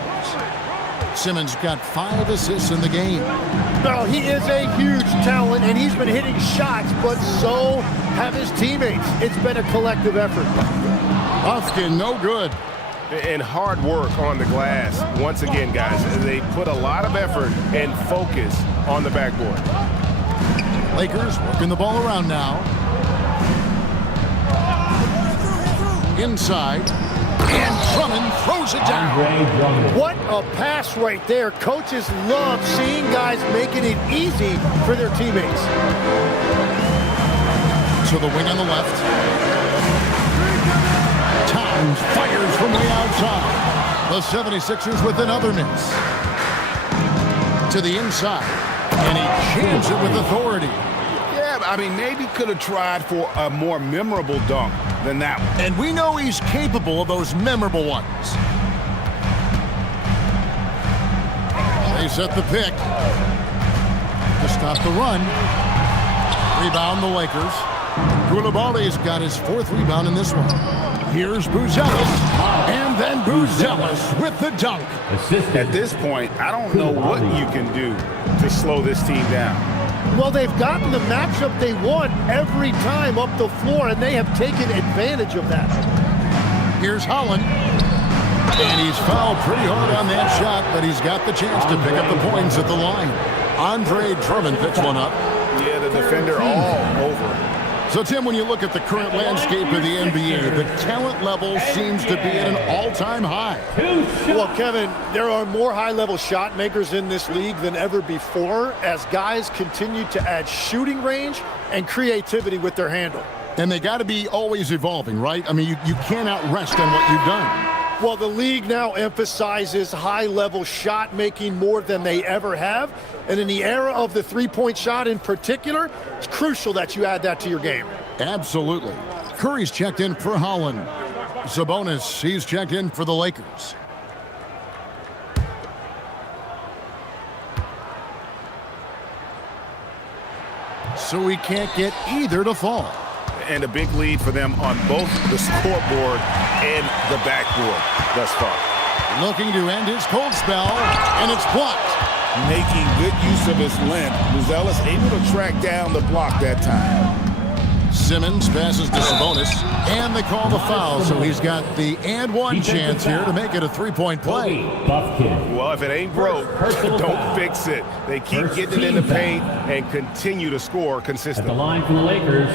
Simmons got 5 assists in the game. Well, he is a huge talent, and he's been hitting shots, but so have his teammates. It's been a collective effort. Buffkin, no good. And hard work on the glass. Once again, guys, they put a lot of effort and focus on the backboard. Lakers working the ball around now. Inside. And Drummond throws it down. What a pass right there. Coaches love seeing guys making it easy for their teammates. To the wing on the left. Towns fires from way outside. The 76ers with another miss. To the inside. And he jams it with authority. Yeah, I mean, maybe could have tried for a more memorable dunk than that one. And we know he's capable of those memorable ones. They set the pick to stop the run. Rebound the Lakers. Koulibaly's got his 4th rebound in this one. Here's Buzelis, and then Buzelis with the dunk. At this point, I don't know what you can do to slow this team down. Well, they've gotten the matchup they want every time up the floor, and they have taken advantage of that. Here's Holland. And he's fouled pretty hard on that shot, but he's got the chance to pick up the points at the line. Andre Drummond picks one up. Yeah, the defender all over. So, Tim, when you look at the current landscape of the NBA, the talent level seems to be at an all-time high. Well, Kevin, there are more high-level shot makers in this league than ever before as guys continue to add shooting range and creativity with their handle. And they got to be always evolving, right? I mean, you cannot rest on what you've done. Well, the league now emphasizes high-level shot making more than they ever have. And in the era of the three-point shot in particular, it's crucial that you add that to your game. Absolutely. Curry's checked in for Holland. Sabonis, he's checked in for the Lakers. So he can't get either to fall. And a big lead for them on both the scoreboard and the backboard thus far. Looking to end his cold spell, and it's blocked. Making good use of his length. Buzelis able to track down the block that time. Simmons passes to Sabonis, and they call the foul, so he's got the and one chance here to make it a three-point play. Well, if it ain't broke, don't fix it. They keep getting it in the paint and continue to score At consistently. the line for the Lakers,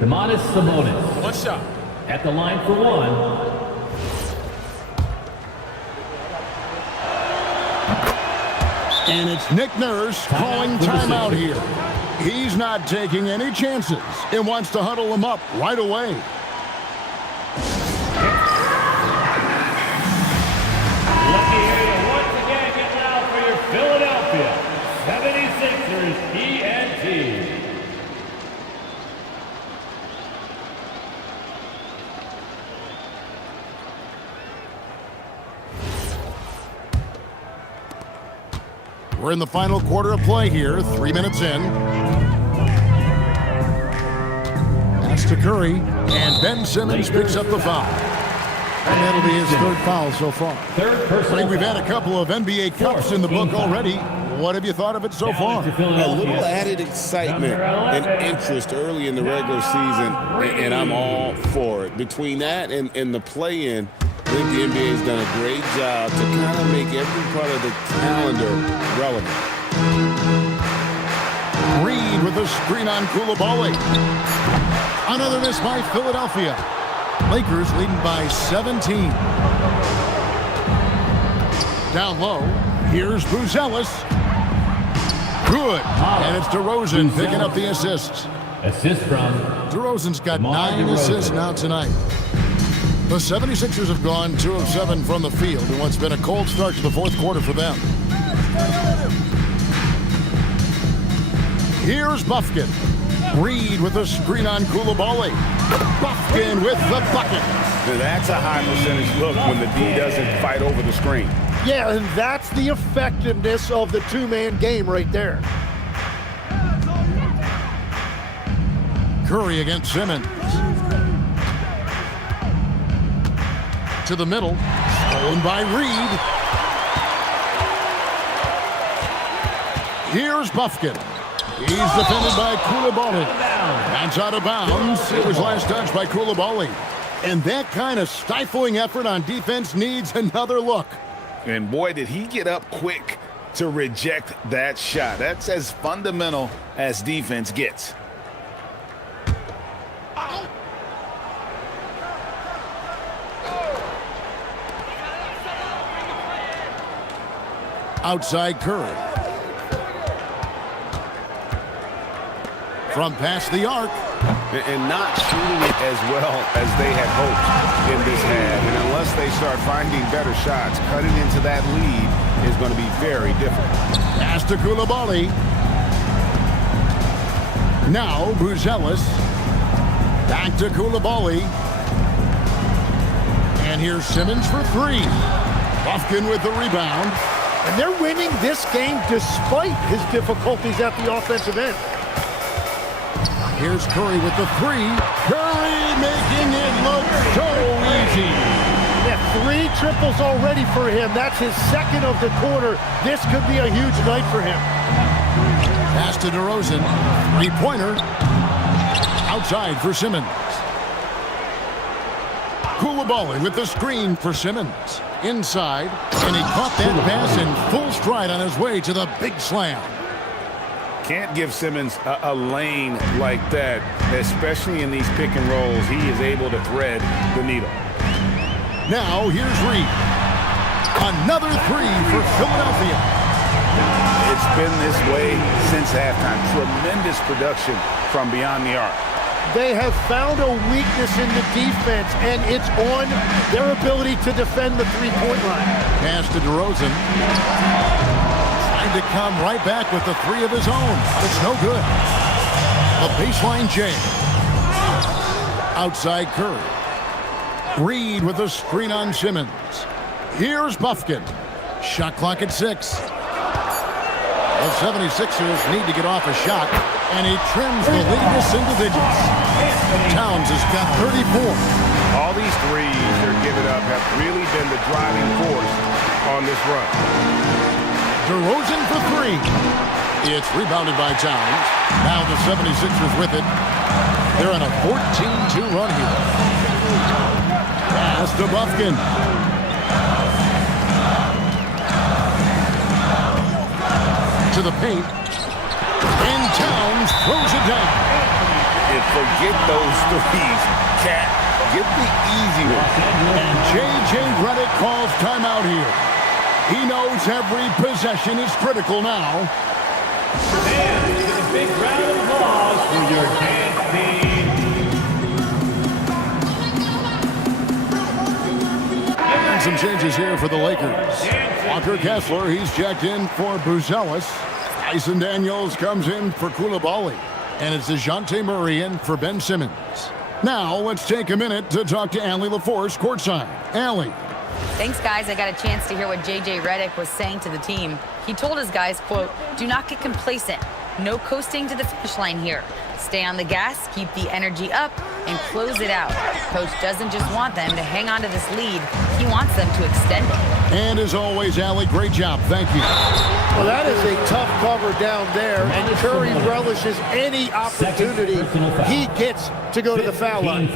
Domantas Sabonis. One shot. At the line for one, And it's Nick Nurse calling timeout here. He's not taking any chances and wants to huddle him up right away. let me hear you once again get loud for your Philadelphia 76ers ENT. We're in the final quarter of play here, 3 minutes in. Pass to Curry, and Ben Simmons picks up the foul. And that'll be his third foul so far. Third personal We've had a couple of NBA Cups in the book already. What have you thought of it so far? A little added excitement and interest early in the regular season, and I'm all for it. Between that and the play-in, I think the NBA has done a great job to kind of make every part of the calendar relevant. Reed with a screen on Coulibaly. Another miss by Philadelphia. Lakers leading by 17. Down low, here's Buzelis. Good. And it's DeRozan picking up the assists. Assist from DeRozan's got DeMar 9 assists DeRozan. now tonight. The 76ers have gone 2 of 7 from the field in what's been a cold start to the fourth quarter for them. Here's Bufkin. Reed with a screen on Coulibaly. Bufkin with the bucket. Now that's a high percentage look when the D doesn't fight over the screen. Yeah, and that's the effectiveness of the two-man game right there. Curry against Simmons. To the middle. Stolen by Reed. Here's Bufkin. He's defended by Coulibaly. That's out of bounds. It was last touched by Coulibaly. And that kind of stifling effort on defense needs another look. And boy, did he get up quick to reject that shot. That's as fundamental as defense gets. Outside Curry. From past the arc. And not shooting it as well as they had hoped in this half. And unless they start finding better shots, cutting into that lead is going to be very difficult. Pass to Coulibaly. Now Buzelis. Back to Coulibaly. And here's Simmons for 3. Bufkin with the rebound. And they're winning this game despite his difficulties at the offensive end. Here's Curry with the 3. Curry making it look so easy. Yeah, 3 triples already for him. That's his second of the quarter. This could be a huge night for him. Pass to DeRozan. 3-pointer. Outside for Simmons. Coulibaly with the screen for Simmons. Inside, and he caught that pass in full stride on his way to the big slam. Can't give Simmons a lane like that, especially in these pick and rolls. He is able to thread the needle. Now here's Reed. Another 3 for Philadelphia. It's been this way since halftime. Tremendous production from beyond the arc. They have found a weakness in the defense, and it's on their ability to defend the three-point line. Pass to DeRozan. Trying to come right back with the three of his own. It's no good. A baseline J. Outside Curry. Reed with a screen on Simmons. Here's Bufkin. Shot clock at 6. The 76ers need to get off a shot, and he trims the lead to single digits. Towns has got 34. All these threes they're giving up have really been the driving force on this run. DeRozan for 3. It's rebounded by Towns. Now the 76ers with it. They're on a 14-2 run here. Pass to Bufkin. To the paint. And Towns throws it down. And forget those threes, Cat. Get the easy one. And J.J. Redick calls timeout here. He knows every possession is critical now. And a big round of applause for your dance team. And some changes here for the Lakers. Walker Kessler, he's checked in for Buzelis. Tyson Daniels comes in for Coulibaly. And it's DeJounte Murray in for Ben Simmons. Now, let's take a minute to talk to Allie LaForce courtside. Allie. Thanks, guys. I got a chance to hear what J.J. Redick was saying to the team. He told his guys, quote, "Do not get complacent. No coasting to the finish line here. Stay on the gas, keep the energy up, and close it out." Coach doesn't just want them to hang on to this lead. He wants them to extend it. And as always, Allie, great job. Thank you. Well, that is a tough cover down there, and Curry relishes any opportunity he gets to go to the foul line.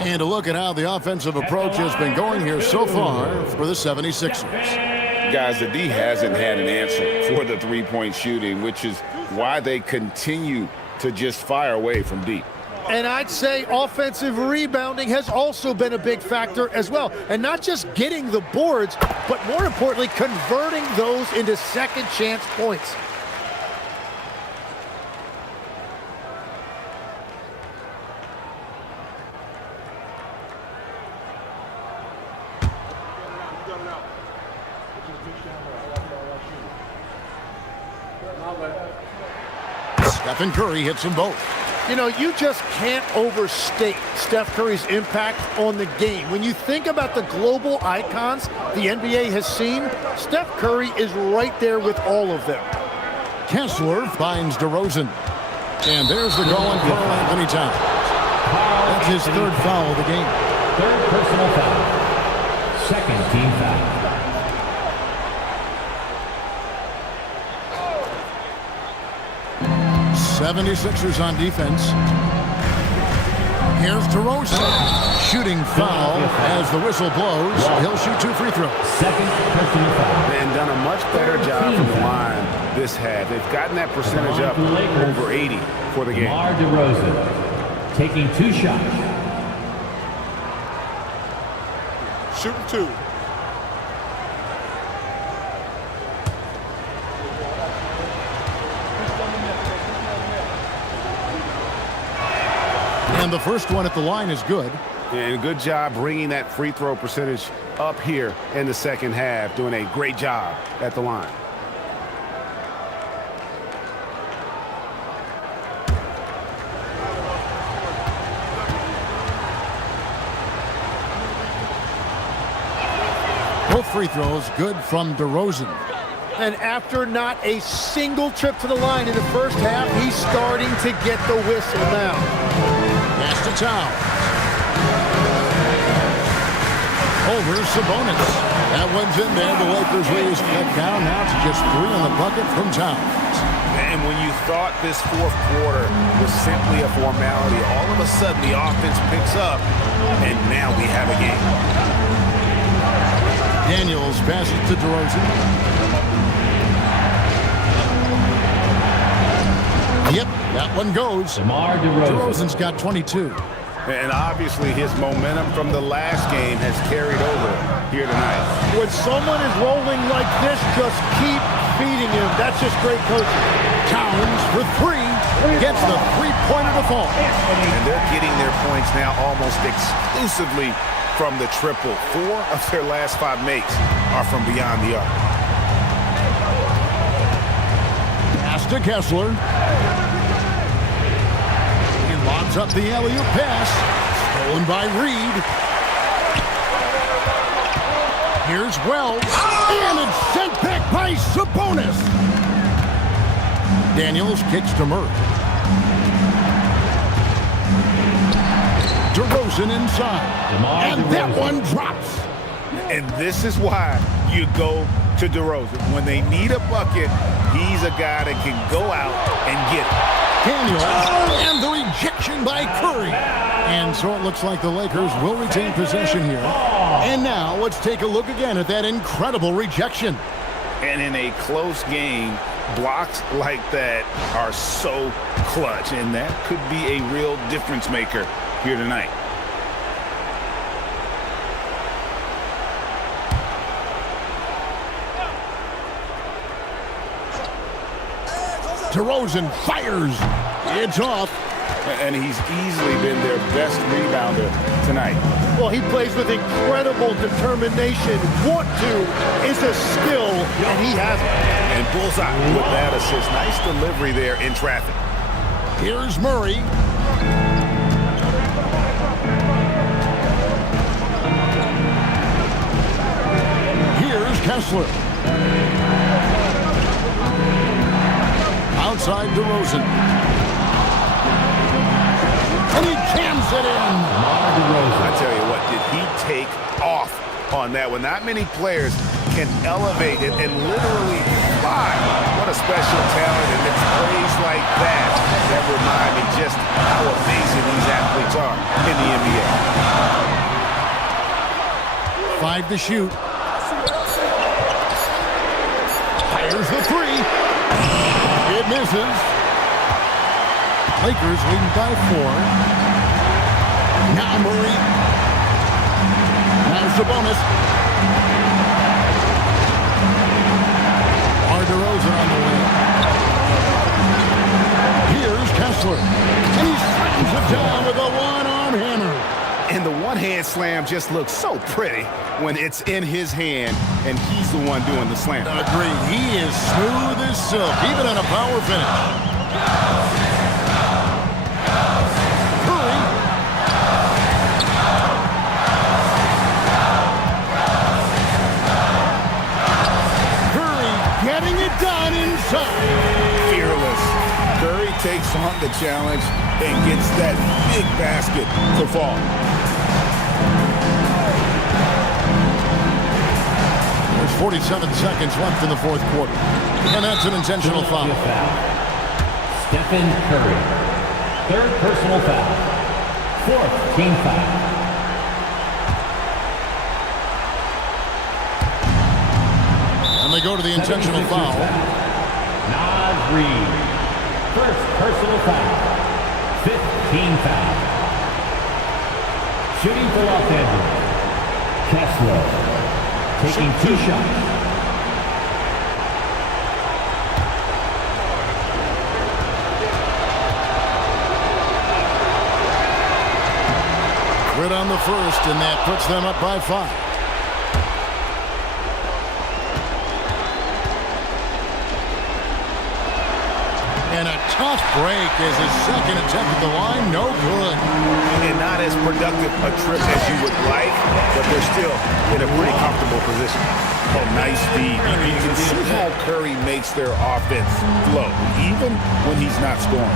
And a look at how the offensive approach has been going here so far for the 76ers. Guys, the D hasn't had an answer for the three-point shooting, which is why they continue to just fire away from deep. And I'd say offensive rebounding has also been a big factor as well. And not just getting the boards, but more importantly, converting those into second chance points. Stephen Curry hits them both. You know, you just can't overstate Steph Curry's impact on the game. When you think about the global icons the NBA has seen, Steph Curry is right there with all of them. Kessler finds DeRozan. And there's the goal on Karl Anthony Towns. That's his third foul of the game. Third personal foul. Second team foul. 76ers on defense. Here's DeRozan. Shooting foul as the whistle blows. He'll shoot 2 free throws. Second personal foul. And done a much better job from the line this half. They've gotten that percentage up over 80 for the game. DeMar DeRozan taking 2 shots. Shooting 2. And the first one at the line is good. And good job bringing that free throw percentage up here in the second half. Doing a great job at the line. Both free throws good from DeRozan. And after not a single trip to the line in the first half, he's starting to get the whistle now. Pass to Towns. Over Sabonis. That one's in there. The Lakers lead cut down now to just 3 on the bucket from Towns. And when you thought this fourth quarter was simply a formality, all of a sudden the offense picks up, and now we have a game. Daniels passes to DeRozan. Yep, that one goes. DeMar DeRozan. DeRozan's got 22. And obviously his momentum from the last game has carried over here tonight. When someone is rolling like this, just keep feeding him. That's just great coaching. Towns for 3. gets the three-pointer to fall. And they're getting their points now almost exclusively from the triple. 4 of their last 5 makes are from beyond the arc. Pass to Kessler. He lobs up the alley-oop pass. Stolen by Reed. Here's Wells. And it's sent back by Sabonis. Daniels kicks to Murray. DeRozan inside. And that one drops. And this is why you go to DeRozan. When they need a bucket, he's a guy that can go out and get it. Daniels and the rejection by Curry. And so it looks like the Lakers will retain possession here. And now let's take a look again at that incredible rejection. And in a close game, blocks like that are so clutch. And that could be a real difference maker here tonight. DeRozan fires. It's off. And he's easily been their best rebounder tonight. Well, he plays with incredible determination. Want to is a skill, and he has it. And bullseye with that assist. Nice delivery there in traffic. Here's Murray. Here's Kessler. Outside DeRozan. And he jams it in. I tell you what, did he take off on that one? Not many players can elevate it and literally fly. What a special talent, and it's plays like that that remind me just how amazing these athletes are in the NBA. 5 to shoot. Fires the 3. It misses. Lakers leading by 4. Now Murray. Now Sabonis. DeRozan on the wing. Here's Kessler. And he slams it down with a one-arm hammer. And the one-hand slam just looks so pretty when it's in his hand and he's the one doing the slam. Agreed. He is smooth as silk, even on a power finish. Getting it done inside. Fearless. Curry takes on the challenge and gets that big basket to fall. There's 47 seconds left in the fourth quarter. And that's an intentional foul. Stephen Curry. Third personal foul. Fourth team foul. And they go to the intentional foul. Naz Reid. First personal foul. Fifth team foul. Shooting for Los Angeles. Kessler. Taking 2 shots. Quit on the first, and that puts them up by 5. And a tough break as his second attempt at the line, no good. And not as productive a trip as you would like, but they're still in a pretty comfortable position. Oh, nice feed. You can see how Curry makes their offense flow, even when he's not scoring.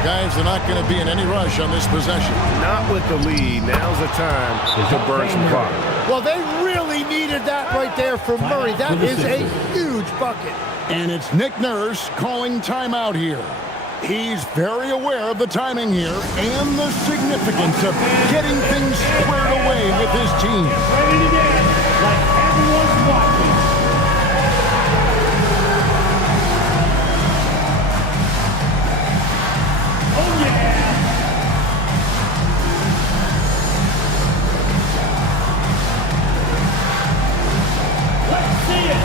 Guys, they're not going to be in any rush on this possession. Not with the lead. Now's the time to burn some clock. Well, they really needed that right there from Murray. That is a huge bucket. And it's Nick Nurse calling timeout here. He's very aware of the timing here and the significance of getting things squared away with his team. Ready to dance like everyone's watching. Oh, yeah. Let's see it.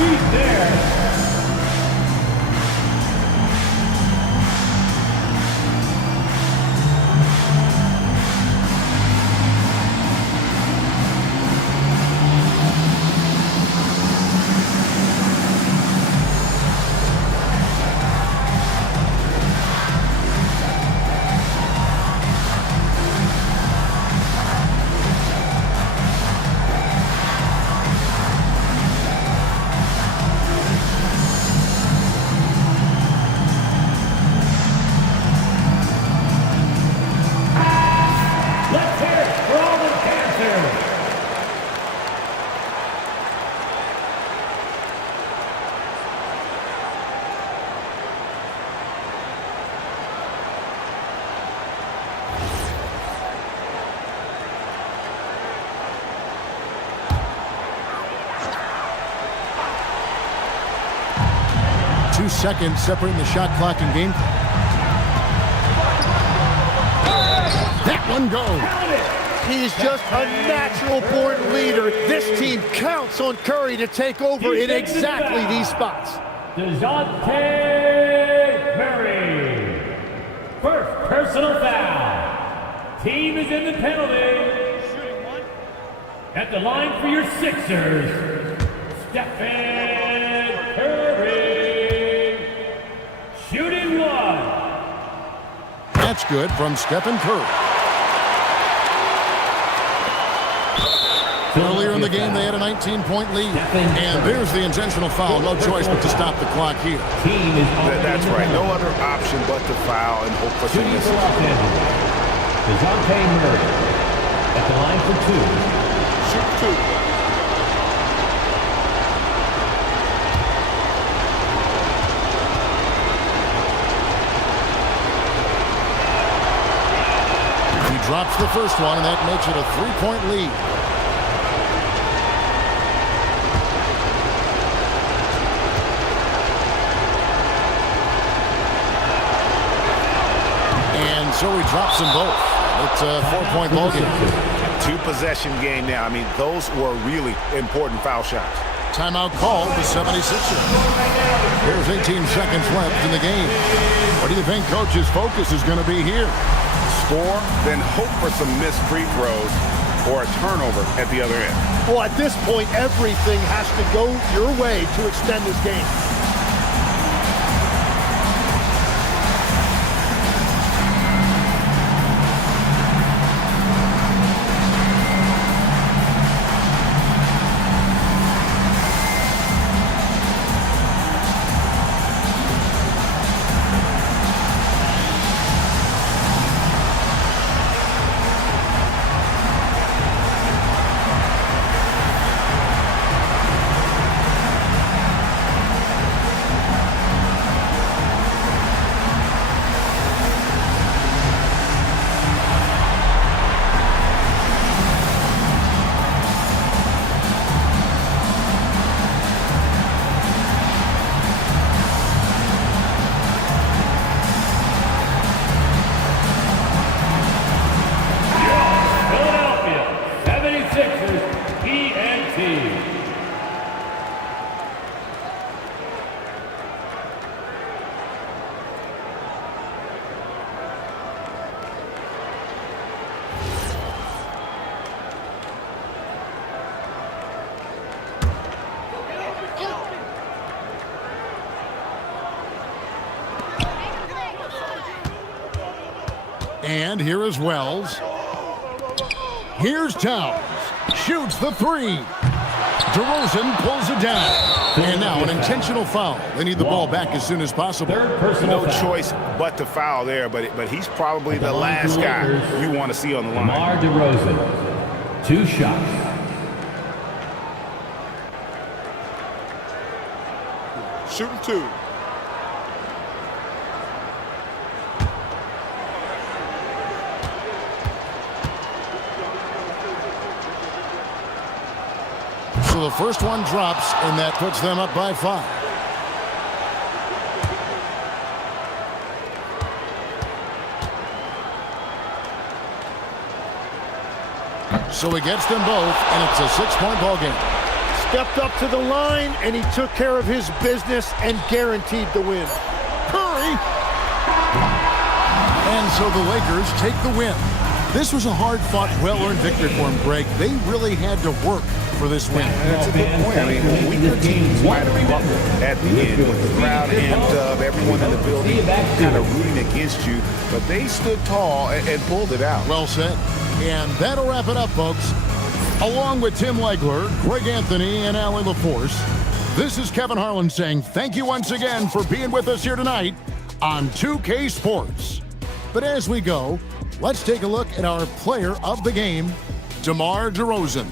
feet there. Let's hear it for all the Panthers. Two seconds separating the shot clock and game clock. That one goes. He's just a natural-born leader. This team counts on Curry to take over in exactly these spots. DeJounte Murray. First personal foul. Team is in the penalty. At the line for your Sixers, Stephen Curry. Shooting one. That's good from Stephen Curry. Earlier in the game, they had a 19-point lead. And there's the intentional foul. No choice but to stop the clock here. Team is That's right. No other option but to foul and hope for some shooting for misses. Los Angeles. DeJounte Murray at the line for two. Shoot two. He drops the first one, and that makes it a three-point lead. And so he drops them both. It's a four-point ball game. Two-possession game now. I mean, those were really important foul shots. Timeout called the 76ers. There's 18 seconds left in the game. What do you think coach's focus is going to be here? Score, then hope for some missed free throws or a turnover at the other end. Well, at this point, everything has to go your way to extend this game. Philadelphia 76ers ENT. And here is Wells. Here's Towns. Shoots the three. DeRozan pulls it down. And now an intentional foul. They need the ball back as soon as possible. Third personal No foul. choice but to foul there, but he's probably the last guy you want to see on the line. DeMar DeRozan. Two shots. Shooting two. So the first one drops, and that puts them up by 5. So he gets them both, and it's a 6-point ball game. stepped up to the line, and he took care of his business and guaranteed the win. Curry. And so the Lakers take the win. This was a hard-fought, well-earned victory for them, Greg. They really had to work for this win. That's a good point. I mean, weaker teams might have buckled at the end with the crowd amped up, everyone in the building kind of rooting against you, but they stood tall and pulled it out. Well said. And that'll wrap it up, folks. Along with Tim Legler, Greg Anthony, and Allie LaForce, this is Kevin Harlan saying thank you once again for being with us here tonight on 2K Sports. But as we go, let's take a look at our player of the game, DeMar DeRozan.